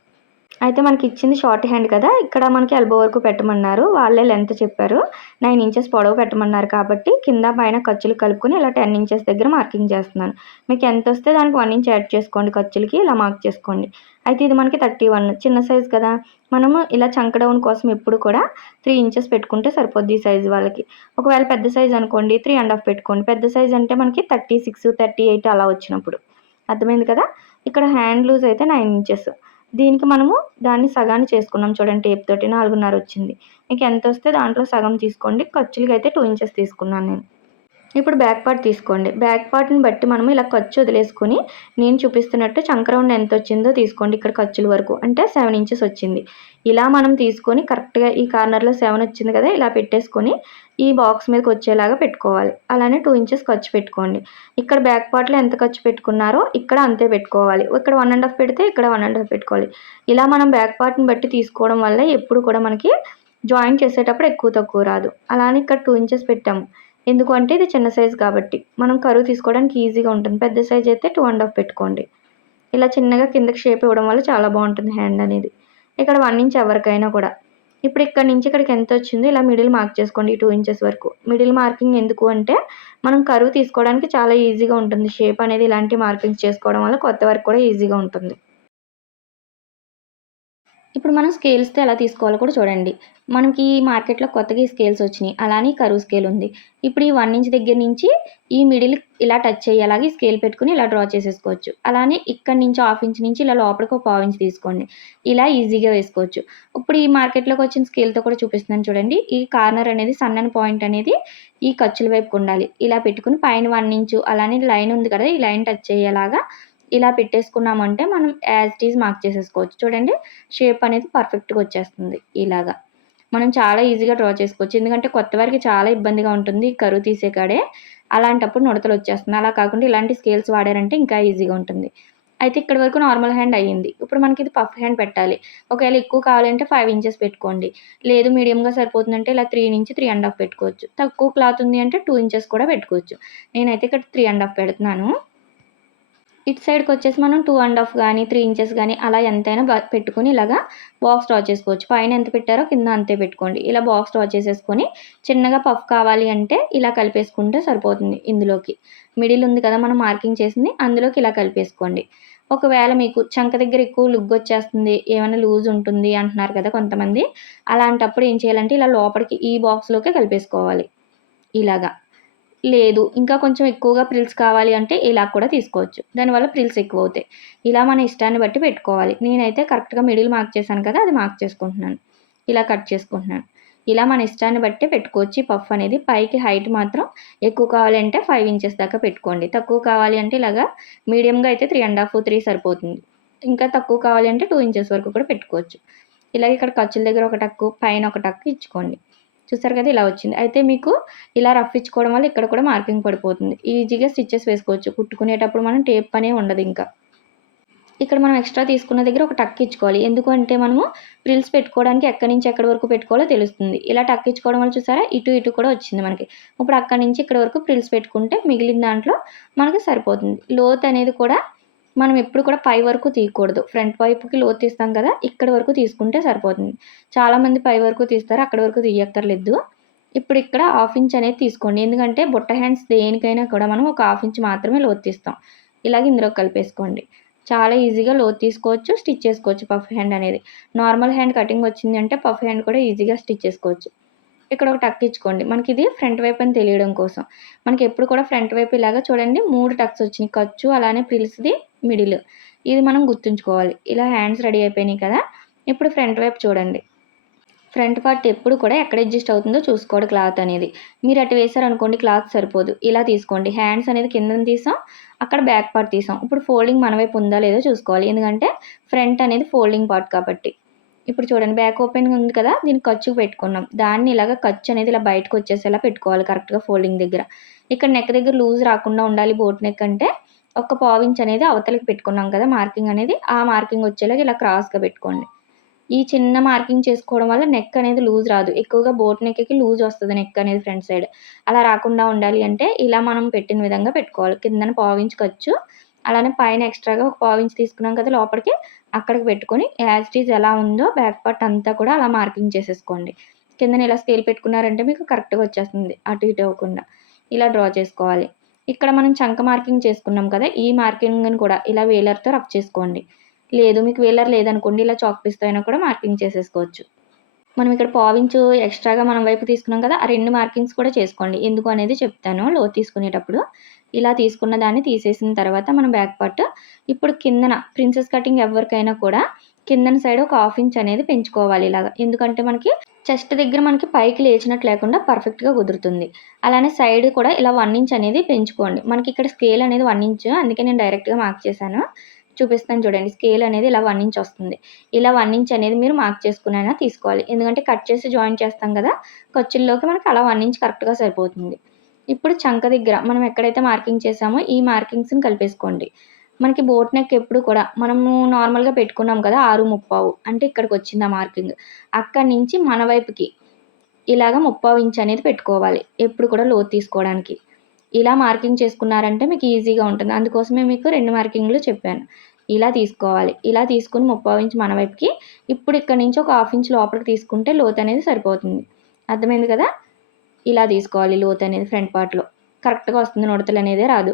అయితే మనకి ఇచ్చింది షార్ట్ హ్యాండ్ కదా! ఇక్కడ మనకి ఎల్బో వరకు పెట్టమన్నారు. వాళ్ళే లెంత్ చెప్పారు. 9 ఇంచెస్ పొడవు పెట్టమన్నారు కాబట్టి కింద పైన ఖర్చులు కలుపుకొని ఇలా 10 ఇంచెస్ దగ్గర మార్కింగ్ చేస్తున్నాను. మీకు ఎంతొస్తే దానికి 1 ఇంచ్ యాడ్ చేసుకోండి ఖర్చులకి. ఇలా మార్క్ చేసుకోండి. అయితే ఇది మనకి 31 చిన్న సైజ్ కదా! మనము ఇలా చంక డౌన్ కోసం ఎప్పుడు కూడా 3 ఇంచెస్ పెట్టుకుంటే సరిపోద్ది ఈ సైజ్ వాళ్ళకి. ఒకవేళ పెద్ద సైజ్ అనుకోండి 3 ½ పెట్టుకోండి. పెద్ద సైజ్ అంటే మనకి 36, 38 అలా వచ్చినప్పుడు. అర్థమైంది కదా! ఇక్కడ హ్యాండ్ లూజ్ అయితే 9 ఇంచెస్. దీనికి మనము దాన్ని సగాన్ని చేసుకున్నాం చూడండి టేప్ తోటి 4.5 వచ్చింది. మీకు ఎంతొస్తే దాంట్లో సగం తీసుకోండి. ఖర్చులకైతే 2 ఇంచెస్ తీసుకున్నాను నేను. ఇప్పుడు బ్యాక్ పార్ట్ తీసుకోండి. బ్యాక్ పార్ట్‌ని బట్టి మనము ఇలా ఖర్చు వదిలేసుకొని నేను చూపిస్తున్నట్టు చంక రౌండ్ ఎంతొచ్చిందో తీసుకోండి ఇక్కడ ఖర్చుల వరకు. అంటే 7 ఇంచెస్ వచ్చింది. ఇలా మనం తీసుకొని కరెక్ట్‌గా ఈ కార్నర్‌లో 7 వచ్చింది కదా! ఇలా పెట్టేసుకొని ఈ బాక్స్ మీదకి వచ్చేలాగా పెట్టుకోవాలి. అలానే 2 ఇంచెస్ ఖర్చు పెట్టుకోండి. ఇక్కడ బ్యాక్ పార్ట్‌లో ఎంత ఖర్చు పెట్టుకున్నారో ఇక్కడ అంతే పెట్టుకోవాలి. ఇక్కడ 1 ½ పెడితే ఇక్కడ 1 ½ పెట్టుకోవాలి. ఇలా మనం బ్యాక్ పార్ట్‌ని బట్టి తీసుకోవడం వల్ల ఎప్పుడు కూడా మనకి జాయింట్ చేసేటప్పుడు ఎక్కువ తక్కువ రాదు. అలానే ఇక్కడ 2 ఇంచెస్ పెట్టాము. ఎందుకు అంటే ఇది చిన్న సైజ్ కాబట్టి. మనం కరువు తీసుకోవడానికి ఈజీగా ఉంటుంది. పెద్ద సైజ్ అయితే 2 ½ పెట్టుకోండి. ఇలా చిన్నగా కిందకి షేప్ ఇవ్వడం వల్ల చాలా బాగుంటుంది హ్యాండ్ అనేది. ఇక్కడ 1 ఇంచ్ ఎవరికైనా కూడా. ఇప్పుడు ఇక్కడి నుంచి ఇక్కడికి ఎంత వచ్చిందో ఇలా మిడిల్ మార్క్ చేసుకోండి 2 ఇంచెస్ వరకు. మిడిల్ మార్కింగ్ ఎందుకు అంటే మనం కరువు తీసుకోవడానికి చాలా ఈజీగా ఉంటుంది. షేప్ అనేది ఇలాంటి మార్కింగ్స్ చేసుకోవడం వల్ల కొత్త వారికి కూడా ఈజీగా ఉంటుంది. ఇప్పుడు మనం స్కేల్స్‌తో ఎలా తీసుకోవాలో కూడా చూడండి. మనకి మార్కెట్‌లో కొత్తగా ఈ స్కేల్స్ వచ్చినాయి. అలానే కరువు స్కేల్ ఉంది. ఇప్పుడు ఈ 1 ఇంచ్ దగ్గర నుంచి ఈ మిడిల్ ఇలా టచ్ అయ్యేలాగా ఈ స్కేల్ పెట్టుకొని ఇలా డ్రా చేసేసుకోవచ్చు. అలానే ఇక్కడి నుంచి హాఫ్ ఇంచ్ నుంచి ఇలా లోపలికి ఒక పావు ఇంచ్ తీసుకోండి. ఇలా ఈజీగా వేసుకోవచ్చు. ఇప్పుడు ఈ మార్కెట్‌లోకి వచ్చిన స్కేల్‌తో కూడా చూపిస్తున్నాను చూడండి. ఈ కార్నర్ అనేది సన్నని పాయింట్ అనేది ఈ ఖర్చుల వైపుకు ఉండాలి. ఇలా పెట్టుకొని పైన 1 ఇంచు అలానే లైన్ ఉంది కదా! ఈ లైన్ టచ్ అయ్యేలాగా ఇలా పెట్టేసుకున్నామంటే మనం యాజ్ ఇట్ ఈజ్ మార్క్ చేసేసుకోవచ్చు. చూడండి షేప్ అనేది పర్ఫెక్ట్‌గా వచ్చేస్తుంది ఇలాగా. మనం చాలా ఈజీగా డ్రా చేసుకోవచ్చు. ఎందుకంటే కొత్త వారికి చాలా ఇబ్బందిగా ఉంటుంది కరువు తీసే కాడే. అలాంటప్పుడు ముడతలు వచ్చేస్తుంది. అలా కాకుండా ఇలాంటి స్కేల్స్ వాడారంటే ఇంకా ఈజీగా ఉంటుంది. అయితే ఇక్కడి వరకు నార్మల్ హ్యాండ్ అయ్యింది. ఇప్పుడు మనకి ఇది పఫ్ హ్యాండ్ పెట్టాలి. ఒకవేళ ఎక్కువ కావాలంటే 5 ఇంచెస్ పెట్టుకోండి. లేదు మీడియంగా సరిపోతుందంటే ఇలా 3 నుంచి 3 ½ పెట్టుకోవచ్చు. తక్కువ క్లాత్ ఉంది అంటే 2 ఇంచెస్ కూడా పెట్టుకోవచ్చు. నేనైతే ఇక్కడ 3 ½ పెడుతున్నాను. ఇటు సైడ్కి వచ్చేసి మనం 2.5 కానీ 3 ఇంచెస్ కానీ అలా ఎంతైనా పెట్టుకుని ఇలాగా బాక్స్ డ్రా చేసుకోవచ్చు. పైన ఎంత పెట్టారో కింద అంతే పెట్టుకోండి. ఇలా బాక్స్ డ్రా చేసేసుకొని చిన్నగా పఫ్ కావాలి అంటే ఇలా కలిపేసుకుంటే సరిపోతుంది. ఇందులోకి మిడిల్ ఉంది కదా మనం మార్కింగ్ చేసింది, అందులోకి ఇలా కలిపేసుకోండి. ఒకవేళ మీకు చంక దగ్గర ఎక్కువ లుగ్ వచ్చేస్తుంది, ఏమైనా లూజ్ ఉంటుంది అంటున్నారు కదా కొంతమంది, అలాంటప్పుడు ఏం చేయాలంటే ఇలా లోపలికి ఈ బాక్స్లోకే కలిపేసుకోవాలి ఇలాగా. లేదు ఇంకా కొంచెం ఎక్కువగా ప్రిల్స్ కావాలి అంటే ఇలా కూడా తీసుకోవచ్చు. దానివల్ల ప్రిల్స్ ఎక్కువ అవుతాయి. ఇలా మన ఇష్టాన్ని బట్టి పెట్టుకోవాలి. నేనైతే కరెక్ట్‌గా మిడిల్ మార్క్ చేశాను కదా, అది మార్క్ చేసుకుంటున్నాను. ఇలా కట్ చేసుకుంటున్నాను. ఇలా మన ఇష్టాన్ని బట్టి పెట్టుకోవచ్చు. ఈ పఫ్ అనేది పైకి హైట్ మాత్రం ఎక్కువ కావాలంటే 5 ఇంచెస్ దాకా పెట్టుకోండి. తక్కువ కావాలి అంటే ఇలాగా మీడియంగా అయితే 3.5, 3 సరిపోతుంది. ఇంకా తక్కువ కావాలి అంటే 2 ఇంచెస్ వరకు కూడా పెట్టుకోవచ్చు. ఇలాగ ఇక్కడ ఖర్చుల దగ్గర ఒక టక్కు, పైన ఒక టక్కు ఇచ్చుకోండి. చూసారు కదా ఇలా వచ్చింది. అయితే మీకు ఇలా రఫ్ ఇచ్చుకోవడం వల్ల ఇక్కడ కూడా మార్కింగ్ పడిపోతుంది. ఈజీగా స్టిచెస్ వేసుకోవచ్చు. కుట్టుకునేటప్పుడు మనం టేప్ పనే ఉండదు ఇంకా. ఇక్కడ మనం ఎక్స్ట్రా తీసుకున్న దగ్గర ఒక టక్ ఇచ్చుకోవాలి. ఎందుకు అంటే మనము ఫ్రిల్స్ పెట్టుకోవడానికి ఎక్కడి నుంచి ఎక్కడి వరకు పెట్టుకోవాలో తెలుస్తుంది. ఇలా టక్ ఇచ్చుకోవడం వల్ల చూసారా ఇటు ఇటు కూడా వచ్చింది మనకి. ఇప్పుడు అక్కడి నుంచి ఇక్కడ వరకు ఫ్రిల్స్ పెట్టుకుంటే మిగిలిన దాంట్లో మనకి సరిపోతుంది. లోత్ అనేది కూడా మనం ఎప్పుడు కూడా పై వరకు తీయకూడదు. ఫ్రంట్ వైపుకి లోతు తీస్తాం కదా, ఇక్కడ వరకు తీసుకుంటే సరిపోతుంది. చాలామంది పై వరకు తీస్తారు, అక్కడి వరకు తీయక్కర్లేదు. ఇప్పుడు ఇక్కడ 1/2 ఇంచ్ అనేది తీసుకోండి. ఎందుకంటే బుట్ట హ్యాండ్స్ దేనికైనా కూడా మనం ఒక 1/2 ఇంచ్ మాత్రమే లోతు తీస్తాం. ఇలాగ ఇందులో కలిపేసుకోండి. చాలా ఈజీగా లోతు తీసుకోవచ్చు, స్టిచ్ చేసుకోవచ్చు పఫ్ హ్యాండ్ అనేది. నార్మల్ హ్యాండ్ కటింగ్ వచ్చింది అంటే పఫ్ హ్యాండ్ కూడా ఈజీగా స్టిచ్ చేసుకోవచ్చు. ఇక్కడ ఒక టక్ ఇచ్చుకోండి. మనకి ఇది ఫ్రంట్ వైపు అని తెలియడం కోసం. మనకి ఎప్పుడు కూడా ఫ్రంట్ వైపు ఇలాగా చూడండి 3 టక్స్ వచ్చినాయి. ఖర్చు అలానే ప్రిల్స్‌ది మిడిల్. ఇది మనం గుర్తుంచుకోవాలి. ఇలా హ్యాండ్స్ రెడీ అయిపోయినాయి కదా, ఇప్పుడు ఫ్రంట్ వైపు చూడండి. ఫ్రంట్ పార్ట్ ఎప్పుడు కూడా ఎక్కడ అడ్జస్ట్ అవుతుందో చూసుకోండి క్లాత్ అనేది. మీరు అటు వేసారనుకోండి క్లాత్ సరిపోదు. ఇలా తీసుకోండి. హ్యాండ్స్ అనేది కిందన తీసాం, అక్కడ బ్యాక్ పార్ట్ తీసాం. ఇప్పుడు ఫోల్డింగ్ మన వైపు ఉందా లేదో చూసుకోవాలి. ఎందుకంటే ఫ్రంట్ అనేది ఫోల్డింగ్ పార్ట్ కాబట్టి. ఇప్పుడు చూడండి బ్యాక్ ఓపెన్ ఉంది కదా, దీన్ని ఖర్చుకు పెట్టుకున్నాం. దాన్ని ఇలాగ ఖర్చు అనేది ఇలా బయటకు వచ్చేసేలా పెట్టుకోవాలి కరెక్ట్‌గా ఫోల్డింగ్ దగ్గర. ఇక్కడ నెక్ దగ్గర లూజ్ రాకుండా ఉండాలి బోట్ నెక్ అంటే ఒక 1/4 ఇంచ్ అనేది అవతలకి పెట్టుకున్నాం కదా మార్కింగ్ అనేది, ఆ మార్కింగ్ వచ్చేలాగా ఇలా క్రాస్‌గా పెట్టుకోండి. ఈ చిన్న మార్కింగ్ చేసుకోవడం వల్ల నెక్ అనేది లూజ్ రాదు. ఎక్కువగా బోట్ నెక్‌కి లూజ్ వస్తది నెక్ అనేది ఫ్రంట్ సైడ్. అలా రాకుండా ఉండాలి అంటే ఇలా మనం పెట్టిన విధంగా పెట్టుకోవాలి. కిందన 1/4 ఇంచ్ ఖర్చు, అలానే పైన ఎక్స్ట్రాగా ఒక 1/4 ఇంచ్ తీసుకున్నాం కదా లోపలికి, అక్కడికి పెట్టుకొని యాజ్ ఇట్ ఈజ్ ఎలా ఉందో బ్యాక్ పార్ట్ అంతా కూడా అలా మార్కింగ్ చేసేసుకోండి. కిందన ఇలా స్కేల్ పెట్టుకున్నారంటే మీకు కరెక్ట్‌గా వచ్చేస్తుంది. అటు ఇటు అవ్వకుండా. ఇలా డ్రా చేసుకోవాలి. ఇక్కడ మనం చంక మార్కింగ్ చేసుకున్నాం కదా, ఈ మార్కింగ్‌ని కూడా ఇలా వేలర్‌తో రఫ్ చేసుకోండి. లేదు మీకు వేలర్ లేదనుకోండి, ఇలా చాక్ పీస్‌తో అయినా కూడా మార్కింగ్ చేసేసుకోవచ్చు. మనం ఇక్కడ 1/4 ఇంచు ఎక్స్ట్రాగా మనం వైపు తీసుకున్నాం కదా, ఆ 2 మార్కింగ్స్ కూడా చేసుకోండి. ఎందుకు అనేది చెప్తాను లోతు తీసుకునేటప్పుడు. ఇలా తీసుకున్న దాన్ని తీసేసిన తర్వాత మనం బ్యాక్ పార్ట్ ఇప్పుడు కిందన ప్రిన్సెస్ కటింగ్ ఎవరికైనా కూడా కిందన సైడ్ ఒక 1/2 ఇంచ్ అనేది పెంచుకోవాలి ఇలాగా. ఎందుకంటే మనకి చెస్ట్ దగ్గర మనకి పైకి లేచినట్టు లేకుండా పర్ఫెక్ట్‌గా కుదురుతుంది. అలానే సైడ్ కూడా ఇలా 1 ఇంచ్ అనేది పెంచుకోండి. మనకి ఇక్కడ స్కేల్ అనేది 1 ఇంచ్, అందుకే నేను డైరెక్ట్‌గా మార్క్ చేశాను. చూపిస్తాను చూడండి. స్కేల్ అనేది ఇలా 1 ఇంచ్ వస్తుంది. ఇలా 1 ఇంచ్ అనేది మీరు మార్క్ చేసుకునైనా తీసుకోవాలి. ఎందుకంటే కట్ చేసి జాయిన్ చేస్తాం కదా, ఖర్చుల్లోకి మనకి అలా 1 ఇంచ్ కరెక్ట్‌గా సరిపోతుంది. ఇప్పుడు చంక దగ్గర మనం ఎక్కడైతే మార్కింగ్ చేసామో ఈ మార్కింగ్స్‌ని కలిపేసుకోండి. మనకి బోట్ నెక్ ఎప్పుడు కూడా మనము నార్మల్‌గా పెట్టుకున్నాం కదా 6:30 అంటే ఇక్కడికొచ్చింది ఆ మార్కింగ్. అక్కడి నుంచి మన వైపుకి ఇలాగ 3/4 ఇంచ్ అనేది పెట్టుకోవాలి. ఎప్పుడు కూడా లోతు తీసుకోవడానికి. ఇలా మార్కింగ్ చేసుకున్నారంటే మీకు ఈజీగా ఉంటుంది. అందుకోసమే మీకు 2 మార్కింగ్‌లు చెప్పాను. ఇలా తీసుకోవాలి. ఇలా తీసుకొని 3/4 ఇంచ్ మన వైపుకి. ఇప్పుడు ఇక్కడి నుంచి ఒక 1/2 ఇంచ్ లోపలికి తీసుకుంటే లోతు అనేది సరిపోతుంది. అర్థమైంది కదా? ఇలా తీసుకోవాలి లోతు అనేది ఫ్రంట్ పార్ట్‌లో. కరెక్ట్‌గా వస్తుంది, నుడతలు అనేదే రాదు.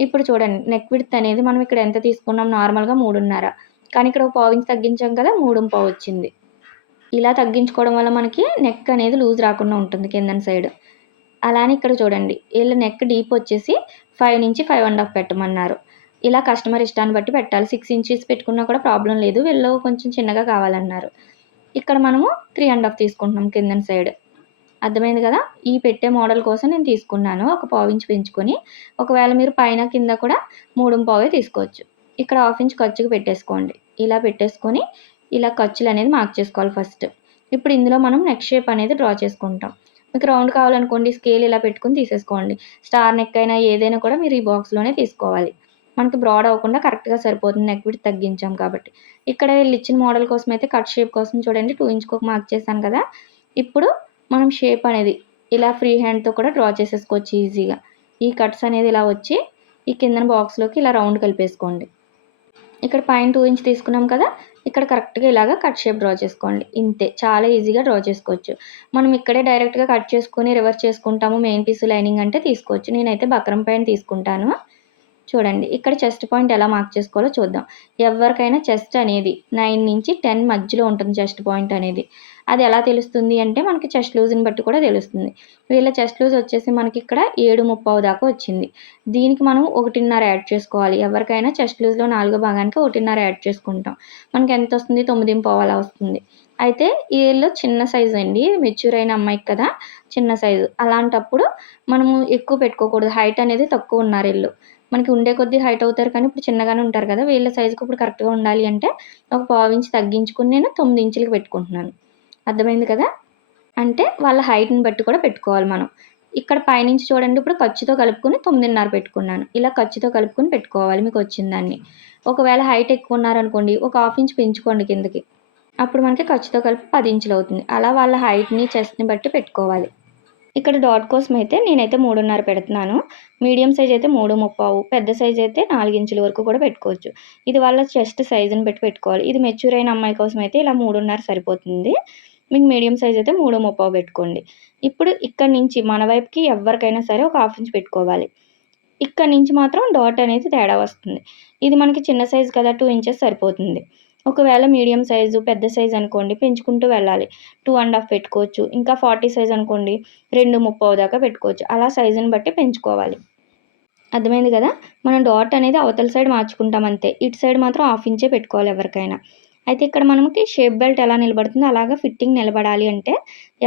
ఇప్పుడు చూడండి నెక్ విడ్త్ అనేది మనం ఇక్కడ ఎంత తీసుకున్నాం నార్మల్‌గా 3.5. కానీ ఇక్కడ ఒక 1/4 ఇంచ్ తగ్గించాం కదా 3:15 వచ్చింది. ఇలా తగ్గించుకోవడం వల్ల మనకి నెక్ అనేది లూజ్ రాకుండా ఉంటుంది కిందన సైడ్. అలానే ఇక్కడ చూడండి వీళ్ళ నెక్ డీప్ వచ్చేసి 5 నుంచి 5.5 పెట్టమన్నారు. ఇలా కస్టమర్ ఇష్టాన్ని బట్టి పెట్టాలి. 6 ఇంచెస్ పెట్టుకున్నా కూడా ప్రాబ్లం లేదు. వీళ్ళు కొంచెం చిన్నగా కావాలన్నారు. ఇక్కడ మనము 3.5 తీసుకుంటున్నాం కిందన సైడ్. అర్థమైంది కదా? ఈ పెట్టే మోడల్ కోసం నేను తీసుకున్నాను. ఒక 1/4 ఇంచ్ పెంచుకొని, ఒకవేళ మీరు పైన కింద కూడా 3:15 తీసుకోవచ్చు. ఇక్కడ 1/2 ఇంచ్ ఖర్చుకి పెట్టేసుకోండి. ఇలా పెట్టేసుకొని ఇలా ఖర్చులు అనేది మార్క్ చేసుకోవాలి ఫస్ట్. ఇప్పుడు ఇందులో మనం నెక్ షేప్ అనేది డ్రా చేసుకుంటాం. మీకు రౌండ్ కావాలనుకోండి స్కేల్ ఇలా పెట్టుకొని తీసేసుకోండి. స్టార్ నెక్ అయినా ఏదైనా కూడా మీరు ఈ బాక్స్‌లోనే తీసుకోవాలి. మనకి బ్రాడ్ అవ్వకుండా కరెక్ట్‌గా సరిపోతుంది నెక్ విడ్త్ తగ్గించాం కాబట్టి. ఇక్కడ వీళ్ళు ఇచ్చిన మోడల్ కోసం అయితే కట్ షేప్ కోసం చూడండి 2 ఇంచ్‌కి ఒక మార్క్ చేశాను కదా! ఇప్పుడు మనం షేప్ అనేది ఇలా ఫ్రీ హ్యాండ్‌తో కూడా డ్రా చేసేసుకోవచ్చు ఈజీగా. ఈ కట్స్ అనేది ఇలా వచ్చి ఈ కిందన బాక్స్లోకి ఇలా రౌండ్ కలిపేసుకోండి. ఇక్కడ పైన 2 ఇంచ్ తీసుకున్నాం కదా, ఇక్కడ కరెక్ట్గా ఇలాగ కట్ షేప్ డ్రా చేసుకోండి. ఇంతే, చాలా ఈజీగా డ్రా చేసుకోవచ్చు. మనం ఇక్కడే డైరెక్ట్గా కట్ చేసుకొని రివర్స్ చేసుకుంటాము, మెయిన్ పీస్ లైనింగ్ అంటే తీసుకోవచ్చు. నేనైతే బక్రం పైన తీసుకుంటాను. చూడండి ఇక్కడ చెస్ట్ పాయింట్ ఎలా మార్క్ చేసుకోవాలో చూద్దాం. ఎవరికైనా చెస్ట్ అనేది 9 నుంచి 10 మధ్యలో ఉంటుంది చెస్ట్ పాయింట్ అనేది. అది ఎలా తెలుస్తుంది అంటే మనకి చెస్ట్ లూజ్ని బట్టి కూడా తెలుస్తుంది. వీళ్ళ చెస్ట్ లూజ్ వచ్చేసి మనకి ఇక్కడ 7:30 దాకా వచ్చింది. దీనికి మనం 1.5 యాడ్ చేసుకోవాలి. ఎవరికైనా చెస్ట్ లూజ్లో 4 భాగానికి 1.5 యాడ్ చేసుకుంటాం. మనకి ఎంత వస్తుంది? 9:15 అలా వస్తుంది. అయితే వీళ్ళు చిన్న సైజు అండి, మెచ్యూర్ అయిన అమ్మాయికి కదా చిన్న సైజు. అలాంటప్పుడు మనము ఎక్కువ పెట్టుకోకూడదు. హైట్ అనేది తక్కువ ఉన్నారు వీళ్ళు. మనకి ఉండే కొద్దీ హైట్ అవుతారు కానీ ఇప్పుడు చిన్నగానే ఉంటారు కదా, వీళ్ళ సైజుకి ఇప్పుడు కరెక్ట్గా ఉండాలి అంటే ఒక 1/4 ఇంచ్ తగ్గించుకుని నేను 9 ఇంచులకి పెట్టుకుంటున్నాను. అర్థమైంది కదా? అంటే వాళ్ళ హైట్ని బట్టి కూడా పెట్టుకోవాలి మనం. ఇక్కడ పైనుంచి చూడండి, ఇప్పుడు ఖర్చుతో కలుపుకొని 9.5 పెట్టుకున్నాను. ఇలా ఖర్చుతో కలుపుకొని పెట్టుకోవాలి మీకు వచ్చిన దాన్ని. ఒకవేళ హైట్ ఎక్కువ ఉన్నారనుకోండి, ఒక 1/2 ఇంచ్ పెంచుకోండి కిందకి. అప్పుడు మనకి ఖర్చుతో కలిపి 10 ఇంచులు అవుతుంది. అలా వాళ్ళ హైట్ని చెస్ట్ని బట్టి పెట్టుకోవాలి. ఇక్కడ డాట్ కోసం అయితే నేనైతే 3.5 పెడుతున్నాను. మీడియం సైజ్ అయితే 3:30, పెద్ద సైజ్ అయితే 4 ఇంచుల వరకు కూడా పెట్టుకోవచ్చు. ఇది వాళ్ళ చెస్ట్ సైజుని బట్టి పెట్టుకోవాలి. ఇది మెచ్యూర్ అయిన అమ్మాయి కోసం అయితే ఇలా 3.5 సరిపోతుంది. మీకు మీడియం సైజ్ అయితే 3:30 పెట్టుకోండి. ఇప్పుడు ఇక్కడ నుంచి మన వైపుకి ఎవరికైనా సరే ఒక 1/2 ఇంచ్ పెట్టుకోవాలి. ఇక్కడ నుంచి మాత్రం డాట్ అనేది తేడా వస్తుంది. ఇది మనకి చిన్న సైజు కదా, 2 ఇంచెస్ సరిపోతుంది. ఒకవేళ మీడియం సైజు, పెద్ద సైజు అనుకోండి పెంచుకుంటూ వెళ్ళాలి. 2.5 పెట్టుకోవచ్చు. ఇంకా 40 సైజ్ అనుకోండి 2:30 దాకా పెట్టుకోవచ్చు. అలా సైజుని బట్టి పెంచుకోవాలి. అర్థమైంది కదా? మనం డాట్ అనేది అవతల సైడ్ మార్చుకుంటాం అంతే. ఇటు సైడ్ మాత్రం 1/2 ఇంచే పెట్టుకోవాలి ఎవరికైనా. అయితే ఇక్కడ మనకి షేప్ బెల్ట్ ఎలా నిలబడుతుందో అలాగా ఫిట్టింగ్ నిలబడాలి అంటే